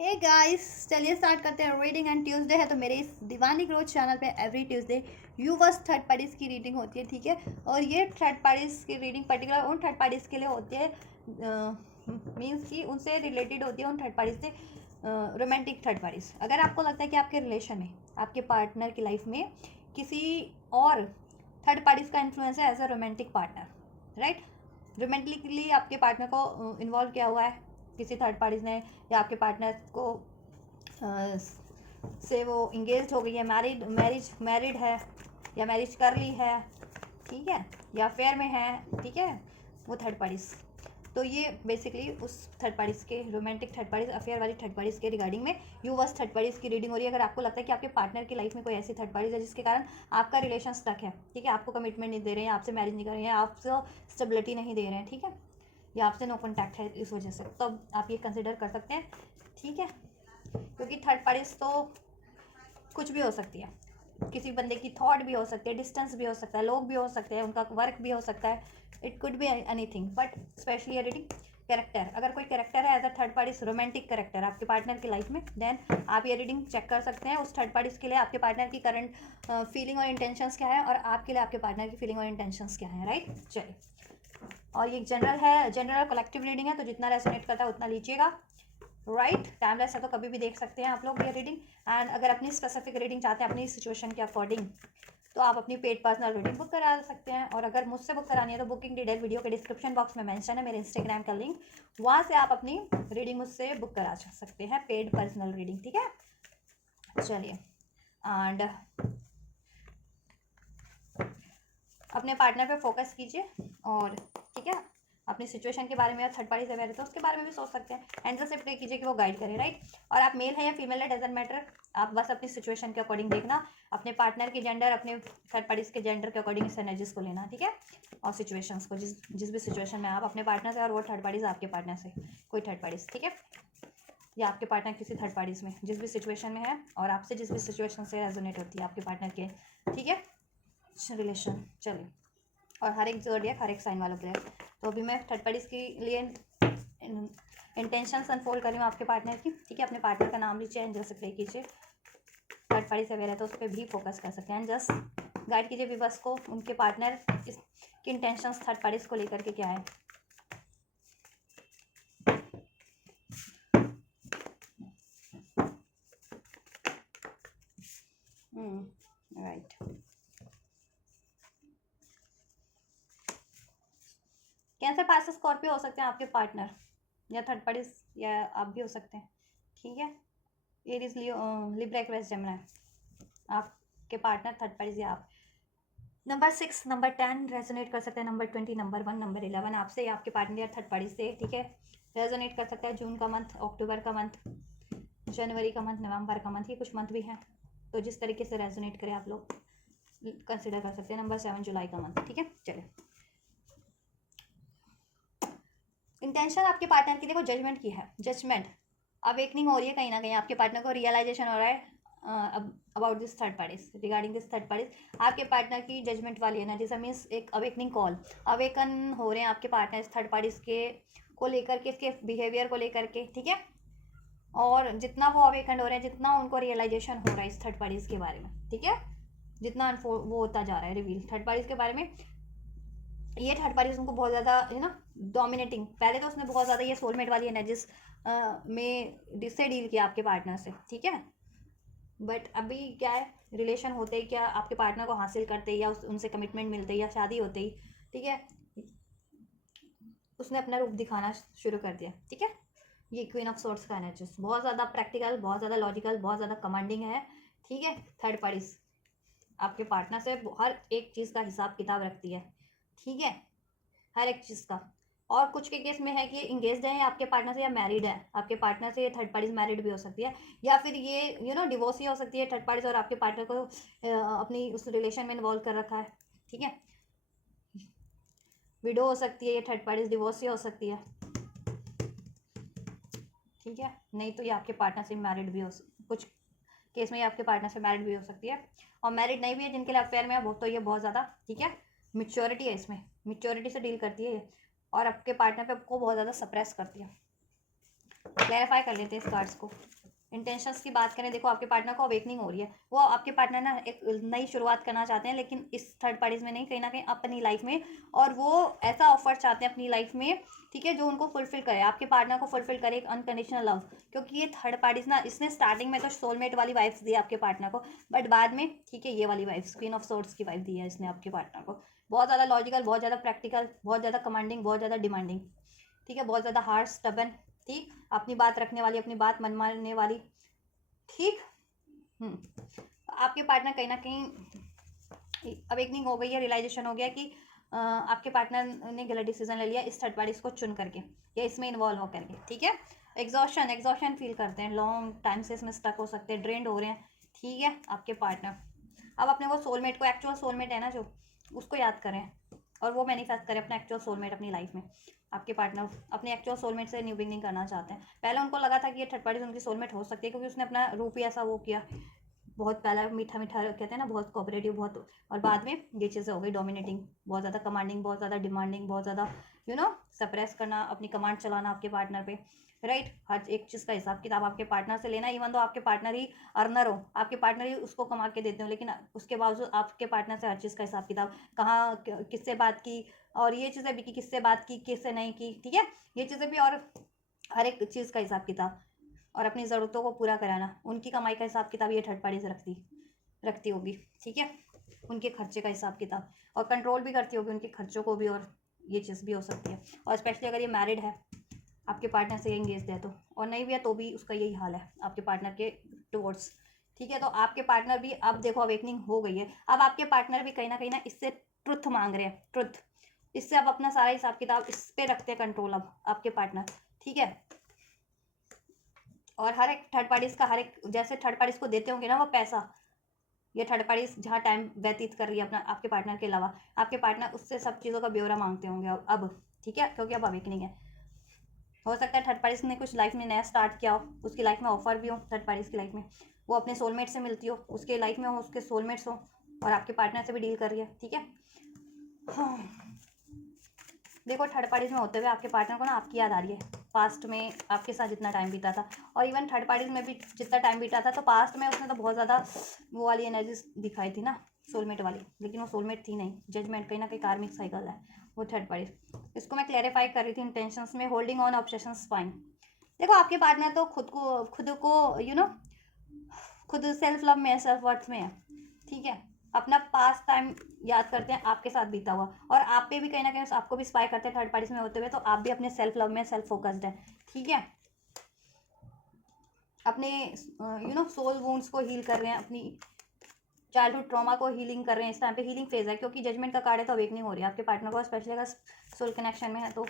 Hey guys, चलिए start करते हैं। रीडिंग एंड ट्यूसडे है तो मेरे इस दीवानी ग्रोथ चैनल पे every Tuesday yours third parties की रीडिंग होती है, ठीक है। और ये थर्ड पार्टीज़ की रीडिंग पर्टिकुलर उन थर्ड पार्टीज़ के लिए होती है, मीन्स कि उनसे रिलेटेड होती है, उन थर्ड पार्टीज़ से, रोमांटिक थर्ड पार्टीज़। अगर आपको लगता है कि आपके रिलेशन में, आपके पार्टनर की लाइफ में किसी और थर्ड पार्टीज़ का इन्फ्लुएंस है as a romantic partner, right. Romantically आपके पार्टनर को इन्वॉल्व किया हुआ है किसी थर्ड पार्टीज ने, या आपके पार्टनर को से वो इंगेज हो गई है, मैरिड है, या मैरिज कर ली है, ठीक है, या अफेयर में है, ठीक है, वो थर्ड पार्टीज। तो ये बेसिकली उस थर्ड पार्टीज के, रोमांटिक थर्ड पार्टीज, अफेयर वाली थर्ड पार्टीज के रिगार्डिंग में यूवर्स थर्ड पार्टीज की रीडिंग हो रही है। अगर आपको लगता है कि आपके पार्टनर की लाइफ में कोई ऐसी थर्ड पार्टीज है जिसके कारण आपका रिलेशन स्टक है, ठीक है, आपको कमिटमेंट नहीं दे रहे हैं, आपसे मैरिज नहीं कर रहे हैं, आपसे स्टेबिलिटी नहीं दे रहे हैं, ठीक है, या आपसे नो कॉन्टैक्ट है इस वजह से, तो आप ये कंसिडर कर सकते हैं, ठीक है। क्योंकि थर्ड पार्टीज तो कुछ भी हो सकती है, किसी बंदे की थॉट भी हो सकती है, डिस्टेंस भी हो सकता है, लोग भी हो सकते हैं, उनका वर्क भी हो सकता है, it could be anything, but specially ये रीडिंग कैरेक्टर, अगर कोई कैरेक्टर है as a third parties, romantic character आपके पार्टनर की लाइफ में, देन आप ये रीडिंग चेक कर सकते हैं उस थर्ड पार्टीज के लिए आपके पार्टनर की करंट फीलिंग और इंटेंशंस क्या है, और आपके लिए आपके पार्टनर की फीलिंग और इंटेंशंस क्या है, राइट। चलिए, और ये जनरल है, जनरल कलेक्टिव रीडिंग है, तो जितना रेसोनेट करता है उतना लीजिएगा, राइट। टाइमलेस है तो कभी भी देख सकते हैं आप लोग ये रीडिंग। एंड अगर अपनी स्पेसिफिक रीडिंग चाहते हैं अपनी सिचुएशन के अकॉर्डिंग, तो आप अपनी पेड पर्सनल रीडिंग बुक करा सकते हैं। और अगर मुझसे बुक करानी है तो बुकिंग डिटेल वीडियो के डिस्क्रिप्शन बॉक्स में मेंशन है, मेरे इंस्टाग्राम का लिंक, वहाँ से आप अपनी रीडिंग मुझसे बुक करा सकते हैं, पेड पर्सनल रीडिंग, ठीक है। चलिए, एंड अपने पार्टनर पे फोकस कीजिए, और ठीक है, अपनी सिचुएशन के बारे में, थर्ड पार्टी से मेरे तो उसके बारे में भी सोच सकते हैं। एंजल से प्रे कीजिए कि वो गाइड करे, राइट। और आप मेल है या फीमेल है, डजेंट मैटर, आप बस अपनी सिचुएशन के अकॉर्डिंग देखना, अपने पार्टनर के जेंडर, अपने थर्ड पार्टीज के जेंडर के अकॉर्डिंग इस एनर्जीज को लेना, ठीक है। और सिचुएशंस को, जिस भी सिचुएशन में आप अपने पार्टनर से, और वो थर्ड पार्टीज आपके पार्टनर से, कोई थर्ड पार्टीज, ठीक है, या आपके पार्टनर किसी थर्ड पार्टीज में, जिस भी सिचुएशन में है, और आपसे जिस भी सिचुएशन से रेजोनेट होती है आपके पार्टनर के, ठीक है, रिलेशन। चलिए, और हर एक जोडियक, हर एक साइन वालों के लिए। तो अभी मैं थर्ड पार्टीज के लिए इंटेंशंस अनफोल्ड कर रही हूँ आपके पार्टनर की, ठीक है। अपने पार्टनर का नाम लीजिए, एंजल से प्रे कीजिए, थर्ड पार्टी से अवेयर है तो उस पर भी फोकस कर सकते हैं। जस्ट गाइड कीजिए विवर्स को, उनके पार्टनर की इंटेंशंस थर्ड पार्टीज को लेकर के क्या है। राइट, कैंसर, पास, स्कॉर्पियो हो सकते हैं आपके पार्टनर, या थर्ड पार्टीज, या आप भी हो सकते हैं, ठीक है। एरीज, लियो, लिब्रा, एक्वेरियस, जेमिनी, आपके पार्टनर, थर्ड पार्टीज, या आप। नंबर 6, नंबर 10 रेजोनेट कर सकते हैं, नंबर 20, नंबर 1, नंबर 11 आपसे या आपके पार्टनर या थर्ड पार्टी से, ठीक है, रेजोनेट कर सकता है। जून का मंथ, अक्टूबर का मंथ, जनवरी का मंथ, नवंबर का मंथ, ये कुछ मंथ भी हैं, तो जिस तरीके से रेजोनेट करें आप लोग कंसिडर कर सकते हैं। नंबर 7, जुलाई का मंथ, ठीक है। चलिए, इंटेंशन आपके पार्टनर की, देखो जजमेंट की है, जजमेंट, अवेकनिंग हो रही है कहीं ना कहीं, आपके पार्टनर को रियलाइजेशन हो रहा है about this third parties, regarding this third parties. आपके पार्टनर की जजमेंट वाली एनर्जी से, मीन्स एक अवेकनिंग कॉल, अवेकन हो रहे हैं आपके पार्टनर थर्ड पार्टीज के को लेकर के, इसके बिहेवियर को लेकर के, ठीक है। और जितना वो अवेकन हो रहे हैं, जितना उनको रियलाइजेशन हो रहा है इस थर्ड पार्टीज के बारे में, ठीक है, जितना वो होता जा रहा है रिवील थर्ड पार्टीज के बारे में, ये थर्ड पार्टीज उनको बहुत ज़्यादा है ना डोमिनेटिंग, पहले तो उसने बहुत ज़्यादा ये सोलमेट वाली एनर्जीज में से डील किया आपके पार्टनर से, ठीक है। बट अभी क्या है, रिलेशन होते ही क्या, आपके पार्टनर को हासिल करते ही, या उनसे कमिटमेंट मिलते ही, या शादी होते ही, ठीक है, उसने अपना रूप दिखाना शुरू कर दिया, ठीक है। ये क्वीन ऑफ सोर्ट्स का एनर्जीज बहुत ज़्यादा प्रैक्टिकल, बहुत ज़्यादा लॉजिकल, बहुत ज़्यादा कमांडिंग है, ठीक है। थर्ड पार्टीज आपके पार्टनर से हर एक चीज़ का हिसाब किताब रखती है, ठीक है, हर एक चीज़ का। और कुछ के केस में है कि इंगेज्ड है आपके पार्टनर से, या मैरिड है आपके पार्टनर से, ये थर्ड पार्टीज मैरिड भी हो सकती है, या फिर ये डिवोर्स ही हो सकती है थर्ड पार्टीज, और आपके पार्टनर को अपनी उस रिलेशन में इन्वॉल्व कर रखा है, ठीक है। विडो हो सकती है ये थर्ड पार्टीज, डिवोर्स ही हो सकती है, ठीक है। नहीं तो ये आपके पार्टनर से मैरिड भी हो, कुछ केस में ये आपके पार्टनर से मैरिड भी हो सकती है। और मैरिड नहीं भी है जिनके लिए अफेयर में है, वो तो ये बहुत ज़्यादा, ठीक है, मिच्योरिटी है इसमें, मिच्योरिटी से डील करती है ये, और आपके पार्टनर पे आपको बहुत ज़्यादा सप्रेस करती है, क्लैरिफाई कर लेते हैं इस कार्ड्स को। इंटेंशंस की बात करें, देखो आपके पार्टनर को अवेकनिंग हो रही है, वो आपके पार्टनर ना एक नई शुरुआत करना चाहते हैं, लेकिन इस थर्ड पार्टीज में नहीं, कहीं ना कहीं अपनी लाइफ में, और वो ऐसा ऑफर चाहते हैं अपनी लाइफ में, ठीक है, जो उनको फुलफिल करे, आपके पार्टनर को फुलफिल करे एक अनकंडीशनल लव। क्योंकि ये थर्ड पार्टीज ना, इसने स्टार्टिंग में तो सोलमेट वाली वाइफ्स दी आपके पार्टनर को, बट बाद में ठीक है ये वाली वाइफ्स, क्वीन ऑफ सोर्ड्स की वाइफ दी है इसने आपके पार्टनर को। बहुत ज़्यादा लॉजिकल, बहुत ज़्यादा प्रैक्टिकल, बहुत ज़्यादा कमांडिंग, बहुत ज़्यादा डिमांडिंग, ठीक है, बहुत ज़्यादा हार्ड, स्टबन, ठीक, अपनी बात रखने वाली, अपनी बात मन मानने वाली, ठीक। आपके पार्टनर कहीं ना कहीं अवेकनिंग हो गई है, रियलाइजेशन हो गया कि आपके पार्टनर ने गलत डिसीजन ले लिया इस थर्ड पार्टीज को चुन करके या इसमें इन्वॉल्व हो करके, ठीक है। एग्जॉशन एग्जॉशन फील करते हैं, लॉन्ग टाइम से इसमें स्टक हो सकते हैं, ड्रेन्ड हो रहे हैं, ठीक है आपके पार्टनर। अब अपने वो सोलमेट को, एक्चुअल सोलमेट है ना जो, उसको याद करें और वो मैनिफेस्ट करें अपना एक्चुअल सोलमेट अपनी लाइफ में। आपके पार्टनर अपने एक्चुअल सोलमेट से न्यू बिगनिंग करना चाहते हैं। पहले उनको लगा था कि ये थर्ड पार्टी उनकी सोलमेट हो सकती है, क्योंकि उसने अपना रूप ही ऐसा वो किया, बहुत पहला मीठा मीठा कहते हैं ना, बहुत कोऑपरेटिव, बहुत, और बाद में ये चीज़ें हो गई डोमिनेटिंग, बहुत ज़्यादा कमांडिंग, बहुत ज़्यादा डिमांडिंग, बहुत ज़्यादा सप्रेस करना, अपनी कमांड चलाना आपके पार्टनर पे, राइट। हर एक चीज़ का हिसाब किताब आपके पार्टनर से लेना, इवन तो आपके पार्टनर ही अर्नर हो, आपके पार्टनर ही उसको कमा के देते हो, लेकिन उसके बावजूद आपके पार्टनर से हर चीज़ का हिसाब किताब, कहाँ किससे बात की, और ये चीज़ें भी कि किससे बात की किससे नहीं की, ठीक है, ये चीज़ें भी, और हर एक चीज़ का हिसाब किताब, और अपनी ज़रूरतों को पूरा कराना, उनकी कमाई का हिसाब किताब ये थर्ड पार्टी से रखती होगी, ठीक है, उनके खर्चे का हिसाब किताब, और कंट्रोल भी करती होगी उनके खर्चों को भी, और ये चीज़ भी हो सकती है। और स्पेशली अगर ये मैरिड है, आपके पार्टनर से एंगेज है तो, और नहीं भी है तो भी उसका यही हाल है आपके पार्टनर के टुवर्ड्स, ठीक है। तो आपके पार्टनर भी, अब देखो अवेकनिंग हो गई है, अब आपके पार्टनर भी कहीं ना इससे ट्रुथ मांग रहे हैं, ट्रुथ, इससे अब अपना सारा हिसाब किताब इस पे रखते हैं कंट्रोल अब आपके पार्टनर, ठीक है। और हर एक थर्ड पार्टीज का, हर एक जैसे थर्ड पार्टीज को देते होंगे ना वो पैसा, ये थर्ड पार्टीज जहाँ टाइम व्यतीत कर रही है अपना आपके पार्टनर के अलावा, आपके पार्टनर उससे सब चीज़ों का ब्यौरा मांगते होंगे अब, ठीक है, क्योंकि अब अवेकनिंग है। हो सकता है थर्ड पार्टीज ने कुछ लाइफ में नया स्टार्ट किया हो, उसकी लाइफ में ऑफर भी हो, थर्ड पार्टीज की लाइफ में वो अपने सोलमेट से मिलती हो, उसके लाइफ में हो उसके सोलमेट्स हो, और आपके पार्टनर से भी डील कर रही है, ठीक है। देखो थर्ड पार्टीज में होते हुए आपके पार्टनर को ना आपकी याद आ रही है, पास्ट में आपके साथ जितना टाइम बीता था, और इवन थर्ड पार्टीज में भी जितना टाइम बीता था, तो पास्ट में उसने तो बहुत ज़्यादा वो वाली एनर्जी दिखाई थी ना, सोलमेट वाली, लेकिन वो सोलमेट थी नहीं, जजमेंट, कहीं ना कहीं कार्मिक साइकिल है वो थर्ड पार्टी। इसको मैं क्लैरिफाई कर रही थी इंटेंशंस में, होल्डिंग ऑन ऑब्सेशंस फाइन। देखो आपके पार्टनर तो खुद को खुद सेल्फ लव में है, सेल्फ वर्थ में है, ठीक है, अपना पास्ट टाइम याद करते हैं आपके साथ बीता हुआ, और आप पे भी कहीं ना कहीं आपको भी स्पाई करते हैं थर्ड पार्टीज में होते हुए, तो आप भी अपने सेल्फ लव में सेल्फ फोकस्ड है, ठीक है, अपने सोल वुंड्स को हील कर रहे हैं, अपनी चाइल्डहुड ट्रॉमा को हीलिंग कर रहे हैं, इस टाइम पे हीलिंग फेज है, क्योंकि जजमेंट का कार्ड है तो अवेकनिंग हो रही है आपके पार्टनर को, स्पेशली अगर सोल कनेक्शन में है तो,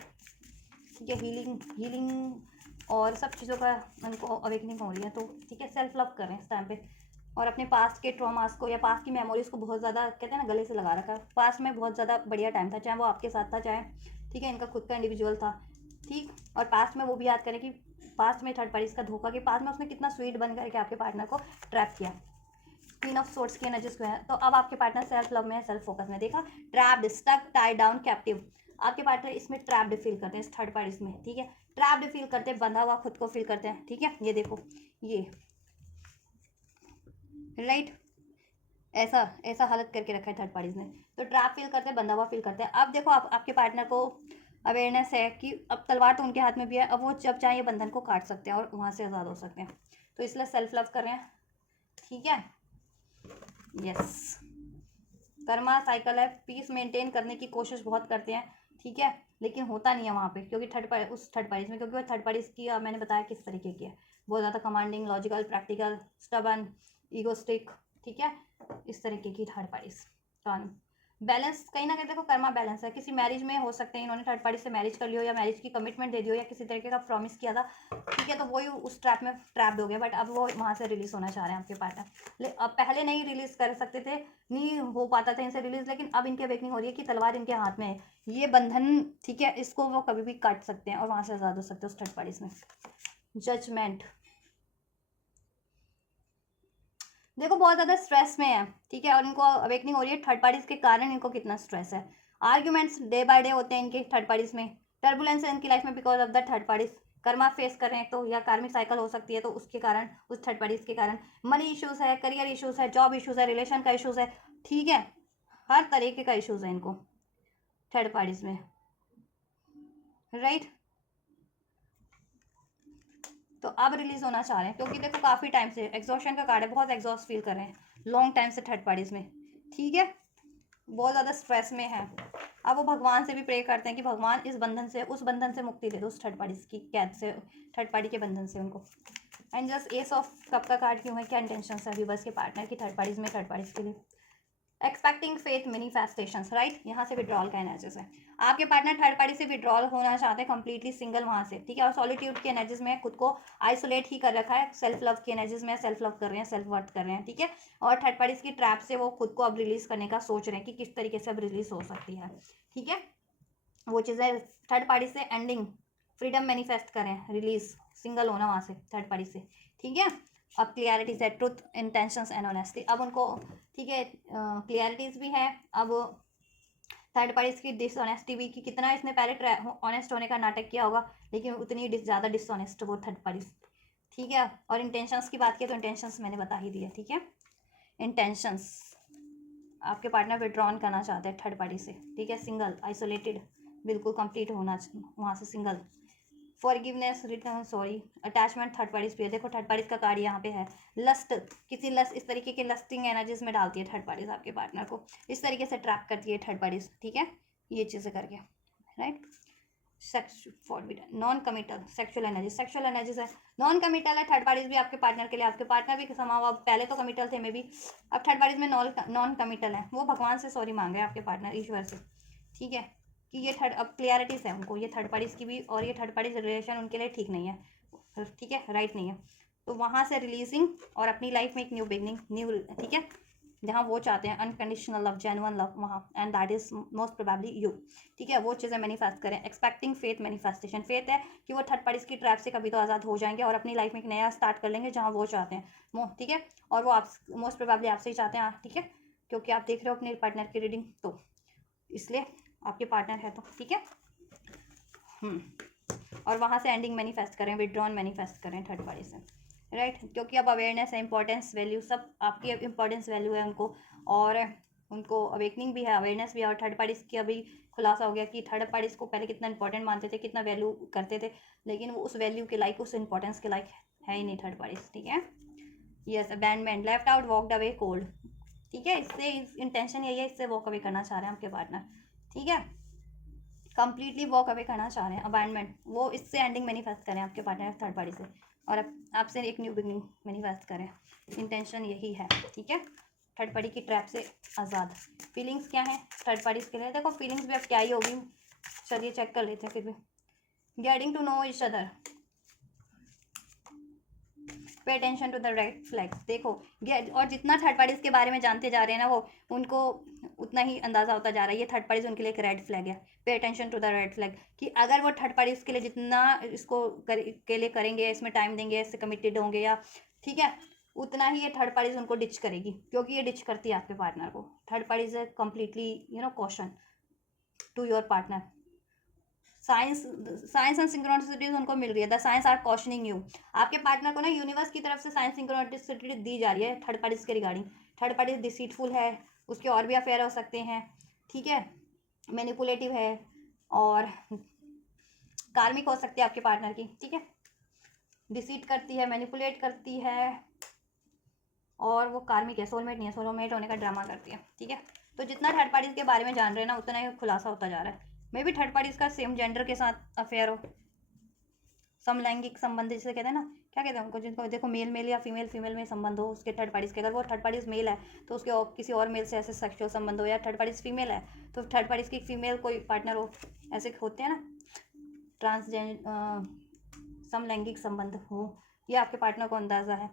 ठीक है, हीलिंग और सब चीज़ों का उनको अवेकनिंग हो रही है, तो ठीक है, सेल्फ लव कर रहे हैं इस टाइम पे, और अपने पास्ट के ट्रॉमास को या पास्ट की मेमोरीज को बहुत ज़्यादा कहते हैं ना गले से लगा रखा है। पास्ट में बहुत ज़्यादा बढ़िया टाइम था, चाहे वो आपके साथ था, चाहे ठीक है इनका खुद का इंडिविजुअल था, ठीक, और पास्ट में वो भी याद करें कि पास्ट में थर्ड पार्टीज का धोखा, कि पास्ट में उसने कितना स्वीट बन करके आपके पार्टनर को ट्रैप किया, क्वीन ऑफ सोर्ड्स की एनर्जीज को है। तो अब आपके पार्टनर सेल्फ लव में है, सेल्फ फोकस में, देखा, trapped, stuck, tie down, captive, आपके पार्टनर इसमें ट्रैप्ड फील करते हैं इस थर्ड पार्टीज में, ठीक है, ट्रैप्ड फील करते हैं, बंधा हुआ खुद को फील करते हैं, ठीक है, ये देखो ये राइट, ऐसा ऐसा हालत करके रखा है थर्ड पार्टीज ने, तो ट्रैप फील करते हैं, बंधा हुआ फील करते हैं। अब देखो आपके पार्टनर को अवेयरनेस है कि अब तलवार तो उनके हाथ में भी है, अब वो जब चाहे बंधन को काट सकते हैं और वहाँ से आज़ाद हो सकते हैं, तो इसलिए सेल्फ लव कर रहे हैं, ठीक है, यस। कर्मा साइकिल है, पीस मेंटेन करने की कोशिश बहुत करते हैं, ठीक है, लेकिन होता नहीं है वहाँ पे, क्योंकि उस थर्ड पार्टीज में, क्योंकि वो थर्ड पार्टीज की मैंने बताया किस तरीके की है, बहुत ज़्यादा commanding, logical, practical, stubborn, egoistic, ठीक है, इस तरीके की थर्ड पार्टीज का बैलेंस, कहीं ना कहीं देखो कर्मा बैलेंस है, किसी मैरिज में हो सकते हैं इन्होंने थर्ड पार्टी से मैरिज कर लियो, या मैरिज की कमिटमेंट दे दियो, या किसी तरीके का प्रॉमिस किया था, ठीक है, तो वही उस ट्रैप में ट्रैप्ड हो गया, बट अब वो वहाँ से रिलीज होना चाह रहे हैं आपके पार्टनर। अब पहले नहीं रिलीज कर सकते थे, नहीं हो पाता था इनसे रिलीज, लेकिन अब इनकी अवेकनिंग हो रही है कि तलवार इनके हाथ में है, ये बंधन, ठीक है, इसको वो कभी भी काट सकते हैं और वहाँ से आज़ाद हो सकते हैं उस थर्ड पार्टीज में। जजमेंट, देखो बहुत ज़्यादा स्ट्रेस में है, ठीक है, और इनको अवेकनिंग हो रही है थर्ड पार्टीज के कारण, इनको कितना स्ट्रेस है, आर्ग्यूमेंट्स डे बाय डे होते हैं इनके थर्ड पार्टीज में, टर्बुलेंस है इनकी लाइफ में because of the third parties, Karma face कर रहे हैं तो, या कार्मिक साइकिल हो सकती है तो उसके कारण, उस थर्ड पार्टीज के कारण। मनी इश्यूज है, करियर इश्यूज है, जॉब इश्यूज है, रिलेशन का इश्यूज है, ठीक है, हर तरीके का इश्यूज है इनको थर्ड पार्टीज में, राइट। तो अब रिलीज होना चाह रहे हैं क्योंकि देखो काफ़ी टाइम से एग्जॉशन का कार्ड है, बहुत एग्जॉस्ट फील कर रहे हैं लॉन्ग टाइम से थर्ड पार्टीज में, ठीक है, बहुत ज़्यादा स्ट्रेस में है। अब वो भगवान से भी प्रे करते हैं कि भगवान इस बंधन से, उस बंधन से मुक्ति दे दो, उस थर्ड पार्टीज की कैद से, थर्ड पार्टी के बंधन से उनको। And just S of cup का कार्ड क्यों है, क्या इंटेंशन है अभी बस के पार्टनर की थर्ड पार्टीज में, थर्ड पार्टीज के लिए एक्सपेक्टिंग फेथ मैनिफेस्टेशंस, राइट। यहाँ से विड्रॉल का एनर्जीज है, आपके पार्टनर थर्ड पार्टी से विड्रॉल होना चाहते हैं, कंप्लीटली सिंगल वहाँ से, ठीक है, और सॉलिट्यूड की एनर्जीज में खुद को आइसोलेट ही कर रखा है, सेल्फ लव की एनर्जीज में सेल्फ लव कर रहे हैं, सेल्फ वर्थ कर रहे हैं, ठीक है, और थर्ड पार्टीज की ट्रैप से वो खुद को अब रिलीज करने का सोच रहे हैं कि किस तरीके से अब रिलीज हो सकती है, ठीक है, वो चीज़ें थर्ड पार्टी से एंडिंग, फ्रीडम मैनिफेस्ट करें, रिलीज, सिंगल होना वहाँ से थर्ड पार्टी से, ठीक है। अब क्लियरिटीज है, ट्रुथ, इंटेंशंस एंड ऑनेस्टी, अब उनको, ठीक है, क्लियरिटीज भी है। अब थर्ड पार्टीज की डिसऑनेस्टी भी, कि कितना इसने पहले ऑनेस्ट होने का नाटक किया होगा लेकिन उतनी ज़्यादा डिसऑनेस्ट वो थर्ड पार्टीज, ठीक है। और इंटेंशंस की बात की तो इंटेंशंस मैंने बता ही दिया, ठीक है। इंटेंशंस, आपके पार्टनर विड्रॉन करना चाहते हैं थर्ड पार्टी से, ठीक है, सिंगल, आइसोलेटेड, बिल्कुल कंप्लीट होना वहाँ से single. Forgiveness, return, sorry, attachment third parties पे, देखो थर्ड पार्टीज का कार्ड यहाँ पे है, लस्ट, किसी लस्ट, इस तरीके के लस्टिंग एनर्जीज में डालती है थर्ड पार्टीज आपके पार्टनर को, इस तरीके से ट्रैप करती है थर्ड पार्टीज, ठीक है, ये चीज़ें करके, right. Sex forbidden, non committal, sexual energies है, नॉन कमिटल है थर्ड पार्टीज भी आपके पार्टनर के लिए, आपके पार्टनर भी समाव, अब पहले तो कमिटल थे मे भी, अब थर्ड पार्टीज में नॉन कमिटल है, वो भगवान से सॉरी मांग रहे हैं आपके पार्टनर, ईश्वर से, ठीक है, कि ये थर्ड, अब क्लियरिटीज है उनको, ये थर्ड पार्टीज की भी, और ये थर्ड पार्टीज रिलेशन उनके लिए ठीक नहीं है, ठीक है, राइट नहीं है, तो वहाँ से रिलीजिंग और अपनी लाइफ में एक न्यू बिगनिंग, न्यू, ठीक है, जहाँ वो चाहते हैं अनकंडीशनल लव, जेन्युइन लव वहाँ, and that is most probably you, ठीक है, वो चीज़ें मैनिफेस्ट करें। एक्सपेक्टिंग फेथ मैनिफेस्टेशन, फेथ है कि वो थर्ड पार्टीज की ट्रैप से कभी तो आज़ाद हो जाएंगे और अपनी लाइफ में एक नया स्टार्ट कर लेंगे जहाँ वो चाहते हैं, ठीक है, और वो आप मोस्ट प्रोबेबली आपसे ही चाहते हैं, ठीक है, क्योंकि आप देख रहे हो अपने पार्टनर की रीडिंग, तो इसलिए आपके पार्टनर है तो, ठीक है। और वहाँ से एंडिंग मैनिफेस्ट करें, विड्रॉन मैनिफेस्ट करें थर्ड पार्टी से, राइट, क्योंकि अब अवेयरनेस है, इंपॉर्टेंस, वैल्यू, सब आपकी इंपॉर्टेंस वैल्यू है उनको, और उनको अवेकनिंग भी है, अवेयरनेस भी है, और थर्ड पार्टीज की अभी खुलासा हो गया कि थर्ड पार्टीज को पहले कितना इंपॉर्टेंट मानते थे, कितना वैल्यू करते थे, लेकिन वो उस वैल्यू के लाइक, उस इंपॉर्टेंस के लाइक है ही नहीं थर्ड पार्टीज, ठीक है। Yes, abandonment, left out, walked away, cold, ठीक है, इससे इंटेंशन यही है, इससे वॉक अवे करना चाह रहे हैं आपके पार्टनर, ठीक है, कंप्लीटली वॉक अवे करना चाह रहे हैं, अबैंडनमेंट, वो इससे एंडिंग मैनिफेस्ट करें आपके पार्टनर थर्ड पार्टी से, और आपसे एक न्यू बिगनिंग मैनिफेस्ट करें, इंटेंशन यही है, ठीक है, थर्ड पार्टी की ट्रैप से आज़ाद। फीलिंग्स क्या है थर्ड पार्टीज के लिए, देखो फीलिंग्स भी अब क्या ही होगी, चलिए चेक कर लेते हैं फिर भी। Getting to know each other, pay attention to the red flags, देखो और जितना थर्ड पार्टीज के बारे में जानते जा रहे हैं ना वो, उनको उतना ही अंदाज़ा होता जा रहा है ये थर्ड पार्टीज उनके लिए एक रेड फ्लैग है, pay attention to the red flag, कि अगर वो थर्ड पार्टीज के लिए जितना इसको के लिए करेंगे, इसमें टाइम देंगे, इससे कमिटेड होंगे, या ठीक है, उतना ही ये थर्ड पार्टीज उनको डिच करेगी, क्योंकि ये डिच करती है आपके पार्टनर को, थर्ड पार्टीज है completely caution to your partner, signs and synchronicities उनको मिल रही है, the signs are cautioning you, आपके पार्टनर को ना यूनिवर्स की तरफ से साइंस सिंक्रोनिसिटी दी जा रही है थर्ड पार्टीज के रिगार्डिंग, थर्ड पार्टी डिसीटफुल है, उसके और भी अफेयर हो सकते हैं, ठीक है, मैनिपुलेटिव है, और कार्मिक हो सकती है आपके पार्टनर की, ठीक है, डिसीट करती है, मैनिपुलेट करती है, और वो कार्मिक है, सोलमेट नहीं है, सोलमेट होने का ड्रामा करती है, ठीक है। तो जितना थर्ड पार्टीज के बारे में जान रहे हैं ना उतना ही खुलासा होता जा रहा है, मे भी थर्ड पार्टीज का सेम जेंडर के साथ अफेयर हो, समलैंगिक संबंध जिसे कहते हैं ना, क्या कहते हैं उनको, जिनको देखो मेल मेल या फीमेल फीमेल में संबंध हो उसके थर्ड पार्टीज के, अगर वो थर्ड पार्टीज मेल है तो उसके और किसी और मेल से ऐसे सेक्सुअल संबंध हो, या थर्ड पार्टीज फीमेल है तो थर्ड पार्टीज की फीमेल कोई पार्टनर हो, ऐसे होते हैं ना, ट्रांसजेंडर समलैंगिक संबंध हो, ये आपके पार्टनर को अंदाज़ा है,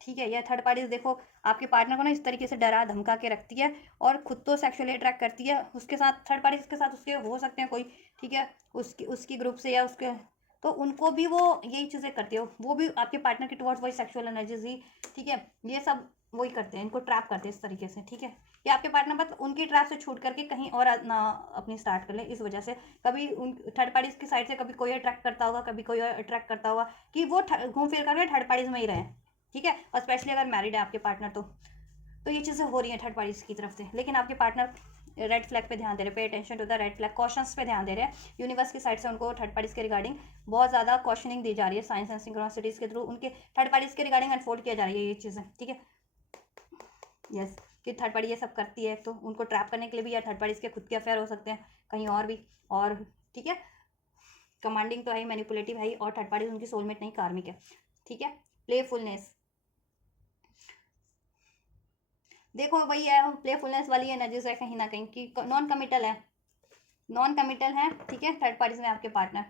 ठीक है। यह थर्ड पार्टीज देखो आपके पार्टनर को ना इस तरीके से डरा धमका के रखती है, और खुद तो सेक्सुअली अट्रैक्ट करती है, उसके साथ थर्ड पार्टीज के साथ उसके हो सकते हैं कोई, ठीक है, उसकी ग्रुप से या उसके, तो उनको भी वो यही चीज़ें करती हो, वो भी आपके पार्टनर के टुवर्ड्स वही सेक्सुअल एनर्जीज ही, ठीक है, ये सब वही करते हैं, इनको ट्रैप करते हैं इस तरीके से, ठीक है, कि आपके पार्टनर बस उनकी ट्रैप से छूट करके कहीं और ना अपनी स्टार्ट कर ले। इस वजह से कभी उन थर्ड पार्टीज की साइड से कभी कोई अट्रैक्ट करता होगा, कभी कोई और अट्रैक्ट करता होगा, कि वो घूम फिर करके थर्ड पार्टीज में ही रहे, ठीक है। और स्पेशली अगर मैरिड है आपके पार्टनर तो ये चीज़ें हो रही हैं थर्ड पार्टीज की तरफ से। लेकिन आपके पार्टनर रेड फ्लैग पे ध्यान दे रहे, pay attention to the red flag, cautions पे ध्यान दे रहे हैं। यूनिवर्स की साइड से उनको थर्ड पार्टीज के रिगार्डिंग बहुत ज़्यादा कॉशनिंग दी जा रही है, साइंस एंड सिंक्रोनिसिटीज के थ्रू उनके थर्ड पार्टीज के रिगार्डिंग अनफोल्ड किया जा रही है ये चीज़ें, ठीक है। यस, कि थर्ड पार्टी ये सब करती है तो उनको ट्रैप करने के लिए भी, या थर्ड पार्टीज के खुद के अफेयर हो सकते हैं कहीं और भी, और ठीक है, कमांडिंग तो है, मैनिपुलेटिव है, और थर्ड पार्टीज उनकी सोलमेट नहीं, कार्मिक है, ठीक है। प्लेफुलनेस, देखो वही है, प्लेफुलनेस वाली एनर्जीज है कहीं ना कहीं, कि नॉन कमिटल है, नॉन कमिटल है, ठीक है। थर्ड पार्टीज में आपके पार्टनर,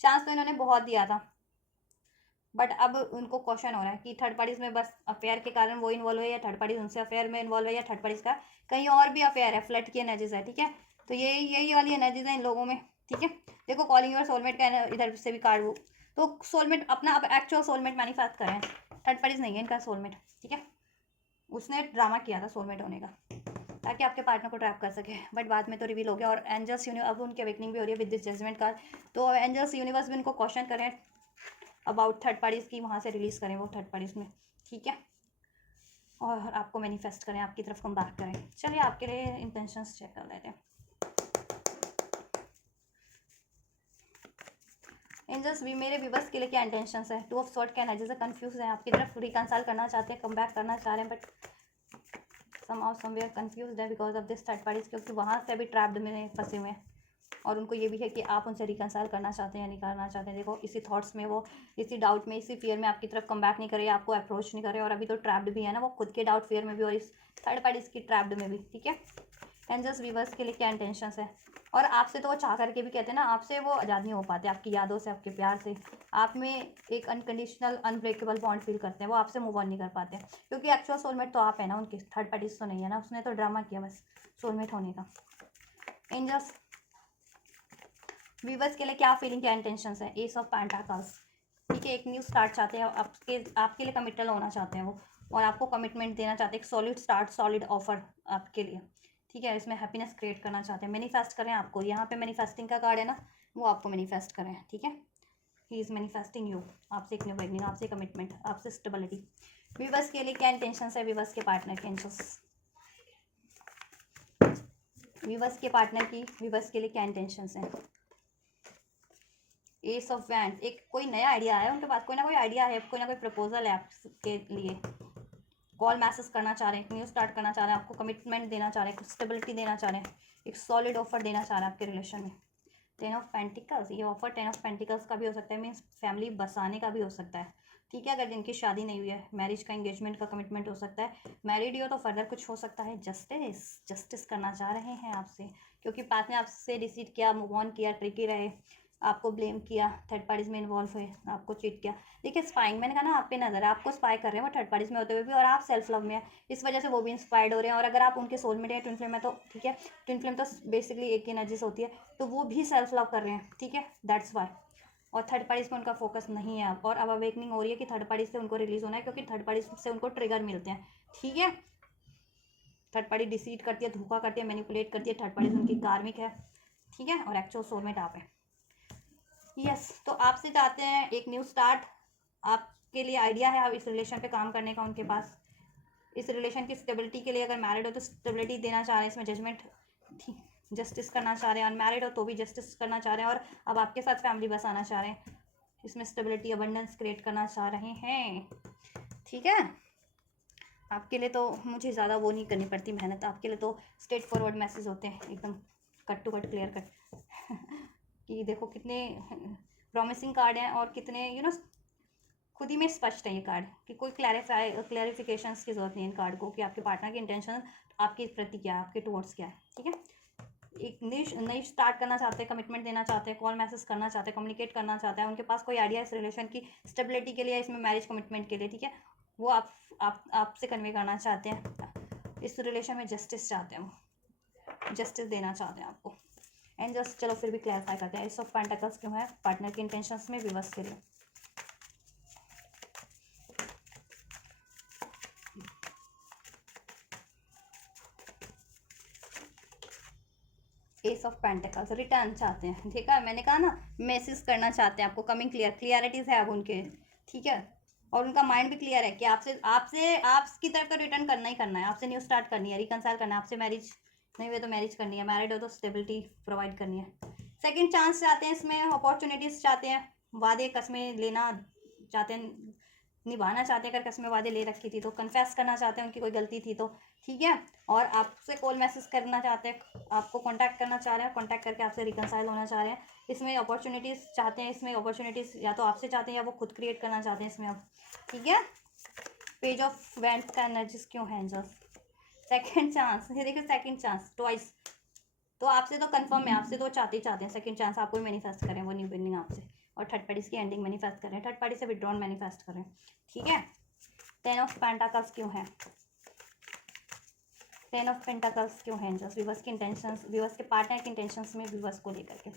चांस तो इन्होंने बहुत दिया था, बट अब उनको क्वेश्चन हो रहा है कि थर्ड पार्टीज में बस अफेयर के कारण वो इन्वॉल्व है, या थर्ड पार्टीज उनसे अफेयर में इन्वॉल्व है, या थर्ड पार्टीज का कहीं और भी अफेयर है, फ्लड की एनर्जीज है, ठीक है। तो यही वाली एनर्जीज है इन लोगों में, ठीक है। देखो कॉलिंग योर सोलमेट का इधर से भी कार्ड, वो तो सोलमेट अपना अब एक्चुअल सोलमेट मैनिफेस्ट कर रहे हैं, थर्ड पार्टीज नहीं है इनका सोलमेट, ठीक है। उसने ड्रामा किया था सोलमेट होने का ताकि आपके पार्टनर को ट्रैप कर सके, बट बाद में तो रिवील हो गया। और एंजल्स अब उनकी अवेकनिंग भी हो रही है विद दिस जजमेंट कार्ड, तो एंजल्स यूनिवर्स भी उनको क्वेश्चन करें अबाउट थर्ड पार्टीज की, वहाँ से रिलीज करें वो थर्ड पार्टीज में, ठीक है। और आपको मैनिफेस्ट करें, आपकी तरफ कम बैक करें। चलिए आपके लिए इंटेंशंस चेक कर लेते हैं। एंजल्स भी मेरे विवर्स के लिए क्या इंटेंशंस है? टू ऑफ सॉर्ड का एनर्जी से कंफ्यूज है, आपकी तरफ रिकंसाइल करना चाहते हैं, कम बैक करना चाह रहे हैं, बट समहाउ समवेयर कंफ्यूज्ड है because of this third parties, क्योंकि वहाँ से भी ट्रैप्ड में फंसे हुए हैं। और उनको ये भी है कि आप उनसे रिकंसाइल करना चाहते हैं या नहीं करना चाहते हैं। देखो इसी थॉट्स में वो, इसी डाउट में, इसी फियर में आपकी तरफ कम बैक नहीं करे, आपको अप्रोच नहीं करे, और अभी तो ट्रैप्ड भी है ना वो, खुद के डाउट फियर में भी और इस थर्ड पार्टीज की ट्रैप्ड में भी, ठीक है। एंजल्स वीवर्स के लिए क्या इंटेंशंस है? और आपसे तो वो चाह करके भी कहते हैं ना, आपसे वो आज़ाद नहीं हो पाते, आपकी यादों से, आपके प्यार से, आप में एक अनकंडीशनल अनब्रेकेबल बॉन्ड फील करते हैं, वो आपसे मूव ऑन नहीं कर पाते, क्योंकि एक्चुअल सोलमेट तो आप है ना उनके, थर्ड पार्टीज तो नहीं है ना, उसने तो ड्रामा किया बस सोलमेट होने का। एंजल्स वीवर्स के लिए क्या फीलिंग, क्या इंटेंशंस है? एस ऑफ पेंटाकल्स, ठीक है। एक न्यू स्टार्ट चाहते हैं आपके लिए कमिटल होना चाहते हैं वो, और आपको कमिटमेंट देना चाहते हैं, एक सॉलिड स्टार्ट, सॉलिड ऑफर आपके लिए, ठीक है। इसमें हैप्पीनेस क्रिएट करना चाहते हैं, मैनिफेस्ट करें आपको, यहाँ पे मैनिफेस्टिंग का कार्ड है ना, वो आपको मैनिफेस्ट करें, ठीक है। ही इज़ मैनिफेस्टिंग यू, आपसे एक न्यू बिगनिंग, आपसे कमिटमेंट, आपसे स्टेबिलिटी। वीवर्स के लिए क्या इंटेंशंस है? वीवर्स के पार्टनर के इंटरेस्ट, वीवर्स के पार्टनर की, वीवर्स के लिए क्या इंटेंशंस हैं? एस ऑफ वैंड, एक कोई नया आइडिया है उनके पास, कोई ना कोई आइडिया है, कोई ना कोई प्रपोजल है आपके लिए, कॉल मैसेज करना चाह रहे हैं, न्यू स्टार्ट करना चाह रहे हैं, आपको कमिटमेंट देना चाह रहे हैं, स्टेबिलिटी देना चाह रहे हैं, एक सॉलिड ऑफर देना चाह रहे हैं आपके रिलेशन में। 10 ऑफ पेंटिकल्स, ये ऑफर 10 ऑफ पेंटिकल्स का भी हो सकता है, मीन्स फैमिली बसाने का भी हो सकता है, ठीक है। अगर जिनकी शादी नहीं हुई है, मैरिज का, एंगेजमेंट का कमिटमेंट हो सकता है। मैरिड हो तो फर्दर कुछ हो सकता है। जस्टिस करना चाह रहे हैं आपसे, क्योंकि पास ने आपसे रिसीट किया, मूव ऑन किया, ट्रिकी रहे, आपको ब्लेम किया, थर्ड पार्टीज में इन्वॉल्व हुए, आपको चीट किया। देखिए स्पाइंग, मैंने कहा ना आप पे नजर है, आपको स्पाई कर रहे हैं वो थर्ड पार्टीज में होते हुए भी, और आप सेल्फ लव में है, इस वजह से वो भी इंस्पायर्ड हो रहे हैं। और अगर आप उनके सोलमेट है, ट्विन फ्लेम है, तो ठीक है, ट्विन फ्लेम तो बेसिकली एक ही एनर्जीज होती है, तो वो भी सेल्फ लव कर रहे हैं, ठीक है, दैट्स वाई। और थर्ड पार्टीज में उनका फोकस नहीं है अब, और अब अवेकनिंग हो रही है कि थर्ड पार्टीज से उनको रिलीज होना है, क्योंकि थर्ड पार्टीज से उनको ट्रिगर मिलते हैं, ठीक है। थर्ड पार्टी डिसीट करती है, धोखा करती है, मैनिपुलेट करती है, थर्ड पार्टीज उनकी कार्मिक है, ठीक है, और एक्चुअल सोलमेट आप है। यस, तो आपसे चाहते हैं एक न्यू स्टार्ट, आपके लिए आइडिया है आप इस रिलेशन पे काम करने का उनके पास, इस रिलेशन की स्टेबिलिटी के लिए, अगर मैरिड हो तो स्टेबिलिटी देना चाह रहे हैं, इसमें जजमेंट, जस्टिस करना चाह रहे हैं, अनमैरिड हो तो भी जस्टिस करना चाह रहे हैं, और अब आपके साथ फैमिली बसाना चाह रहे हैं, इसमें स्टेबिलिटी, अबंडेंस क्रिएट करना चाह रहे हैं, ठीक है। आपके लिए तो मुझे ज़्यादा वो नहीं करनी पड़ती मेहनत, आपके लिए तो स्ट्रेट फॉरवर्ड मैसेज होते हैं, एकदम cut to cut, clear cut कि देखो कितने प्रॉमिसिंग कार्ड हैं, और कितने खुद ही में स्पष्ट है ये कार्ड, कि कोई क्लैरिफिकेशंस की जरूरत नहीं है इन कार्ड को, कि आपके पार्टनर की इंटेंशन आपके प्रति क्या है, आपके टुवर्ड्स क्या है, ठीक है। एक नई स्टार्ट करना चाहते हैं, कमिटमेंट देना चाहते हैं, कॉल मैसेज करना चाहते हैं, कम्युनिकेट करना चाहते हैं, उनके पास कोई आइडिया इस रिलेशन की स्टेबिलिटी के लिए, इसमें मैरिज कमिटमेंट के लिए, ठीक है। वो आपसे कन्वे करना चाहते हैं, इस रिलेशन में जस्टिस चाहते हैं, वो जस्टिस देना चाहते हैं आपको। एंड जस्ट चलो फिर भी क्लैरिफाई करते हैं, एस ऑफ पेंटिकल्स क्यों है पार्टनर के इंटेंशंस में, विवर्स के लिए। एस ऑफ पेंटिकल्स, रिटर्न चाहते हैं, ठीक है, मैंने कहा ना मैसेज करना चाहते हैं आपको, कमिंग क्लियरिटीज है अब उनके, ठीक है, और उनका माइंड भी क्लियर है कि आपसे आपसे आपकी तरफ तो रिटर्न करना ही करना है, आपसे न्यू स्टार्ट करनी है, रिकनसाइल करना है, आपसे मैरिज नहीं हुए तो मैरिज करनी है, मैरिड हो तो स्टेबिलिटी प्रोवाइड करनी है। सेकंड चांस चाहते हैं इसमें, अपॉर्चुनिटीज चाहते हैं, वादे कस्में लेना चाहते हैं, निभाना चाहते हैं, अगर कस्में वादे ले रखी थी तो कन्फेस करना चाहते हैं उनकी कोई गलती थी तो, ठीक है, और आपसे कॉल मैसेज करना चाहते हैं, आपको कांटेक्ट करना चाह रहे हैं, कांटेक्ट करके आपसे रिकनसाइल होना चाह रहे हैं, इसमें अपॉर्चुनिटीज़ चाहते हैं, इसमें अपॉर्चुनिटीज़ या तो आपसे चाहते हैं या वो खुद क्रिएट करना चाहते हैं इसमें अब, ठीक है। पेज ऑफ वेंट का एनर्जीज क्यों है एंजल्स? सेकंड चांस, ये देखिए सेकंड चांस ट्वाइस, तो आपसे तो कंफर्म है, आपसे तो चाहते ही चाहते हैं सेकंड चांस आपको ही मैनिफेस्ट करें वो न्यू बिगिनिंग आपसे, और थर्ड पार्टी की एंडिंग मैनिफेस्ट करें, थर्ड पार्टी से विड्रॉन मैनिफेस्ट करें, ठीक है। 10 ऑफ पेंटाकल्स क्यों है? 10 ऑफ पेंटाकल्स क्यों है एंजल्स? व्यूअर्स की इंटेंशंस, व्यूअर्स के पार्टनर के इंटेंशंस में व्यूअर्स को लेकर के,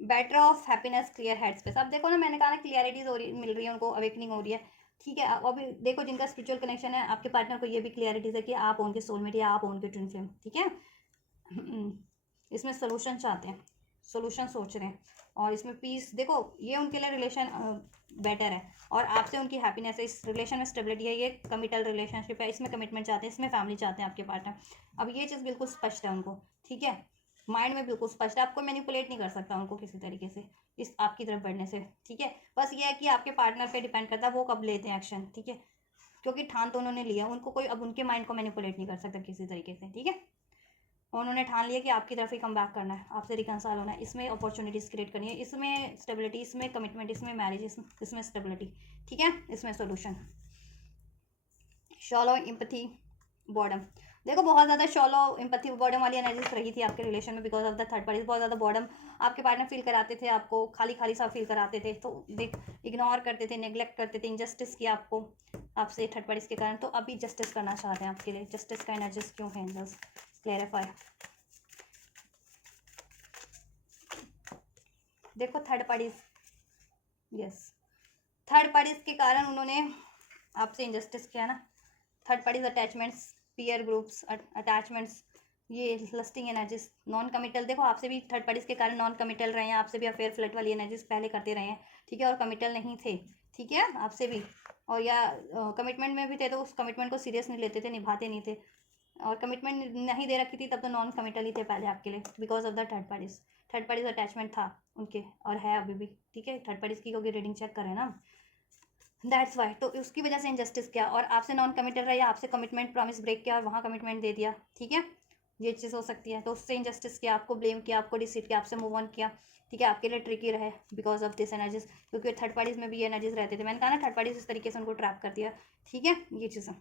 better of happiness clear head space. अब देखो ना, मैंने कहा ना क्लियरिटीज हो रही, मिल रही है उनको, अवेकनिंग हो रही है, ठीक है। अब अभी देखो जिनका स्पिरिचुअल कनेक्शन है आपके पार्टनर को ये भी क्लियरिटीज है कि आप उनके सोलमेट या आप उनके ट्विन फ्लेम, ठीक है। इसमें सोल्यूशन चाहते हैं, सोल्यूशन सोच रहे हैं, और इसमें पीस, देखो ये उनके लिए रिलेशन बेटर है, और आपसे उनकी हैप्पीनेस है, इस रिलेशन में स्टेबिलिटी है, ये कमिटल रिलेशनशिप है, इसमें कमिटमेंट चाहते हैं, इसमें फैमिली चाहते हैं आपके पार्टनर। अब ये चीज़ बिल्कुल स्पष्ट है उनको, ठीक है, माइंड में बिल्कुल स्पष्ट है, आपको मैनिपुलेट नहीं कर सकता उनको किसी तरीके से इस आपकी तरफ बढ़ने से, ठीक है। बस ये है कि आपके पार्टनर पे डिपेंड करता है वो कब लेते हैं एक्शन, ठीक है, क्योंकि ठान तो उन्होंने लिया, उनको कोई अब उनके माइंड को मैनिपुलेट नहीं कर सकता किसी तरीके से, ठीक है। उन्होंने ठान लिया कि आपकी तरफ ही कम बैक करना है, आपसे रिकनसाइल होना है, इसमें अपॉर्चुनिटीज़ क्रिएट करनी है, इसमें स्टेबिलिटी, इसमें कमिटमेंट, इसमें मैरिज, इसमें स्टेबिलिटी, ठीक है, इसमें सोल्यूशन। शॉलो एम्पैथी बॉर्डम, देखो बहुत ज़्यादा शॉलो एम्पैथी बॉर्डम वाली एनर्जीज रही थी आपके रिलेशन में because of the third party, बहुत ज़्यादा बॉर्डम आपके पार्टनर फील कराते थे, आपको खाली खाली सा फील कराते थे, तो देख इग्नोर करते थे, नेग्लेक्ट करते थे, इनजस्टिस किया आपको आपसे थर्ड पार्टीज के कारण, तो अभी जस्टिस करना चाहते हैं आपके लिए, जस्टिस का एनर्जीज क्यों है एंजल्स? क्लैरिफाई। देखो third parties, yes, third parties के कारण उन्होंने आपसे इंजस्टिस किया ना, third parties attachments, peer groups attachments, ये लस्टिंग एनर्जीज, नॉन कमिटल, देखो आपसे भी थर्ड पार्टीज के कारण नॉन कमिटल रहे हैं, आपसे भी अफेयर फ्लर्ट वाली एनर्जीज पहले करते रहे हैं, ठीक है, और कमिटल नहीं थे, ठीक है, आपसे भी, और या कमिटमेंट में भी थे तो उस कमिटमेंट को सीरियस नहीं लेते थे, निभाते नहीं थे, और कमिटमेंट नहीं दे रखी थी तब तो नॉन कमिटल ही थे पहले आपके लिए because of the third parties, third parties attachment था उनके, और है अभी भी, ठीक है, थर्ड पार्टीज की क्योंकि रीडिंग चेक करें ना, दैट्स वाई, तो उसकी वजह से इंजस्टिस किया, और आपसे नॉन कमिटल रहा, आपसे कमिटमेंट प्रॉमिस ब्रेक किया और वहाँ कमिटमेंट दे दिया, ठीक है, ये चीज़ हो सकती है, तो उससे इंजस्टिस किया, आपको ब्लेम किया, आपको डिसीट किया, आपसे मूव ऑन किया, ठीक है, आपके लिए ट्रिकी रहे बिकॉज ऑफ दिस एनर्जीज, क्योंकि थर्ड पार्टीज में भी ये एनर्जीज रहते थे, मैंने कहा ना थर्ड पार्टीज इस तरीके से उनको ट्रैप कर दिया, ठीक है, ये चीज़ें,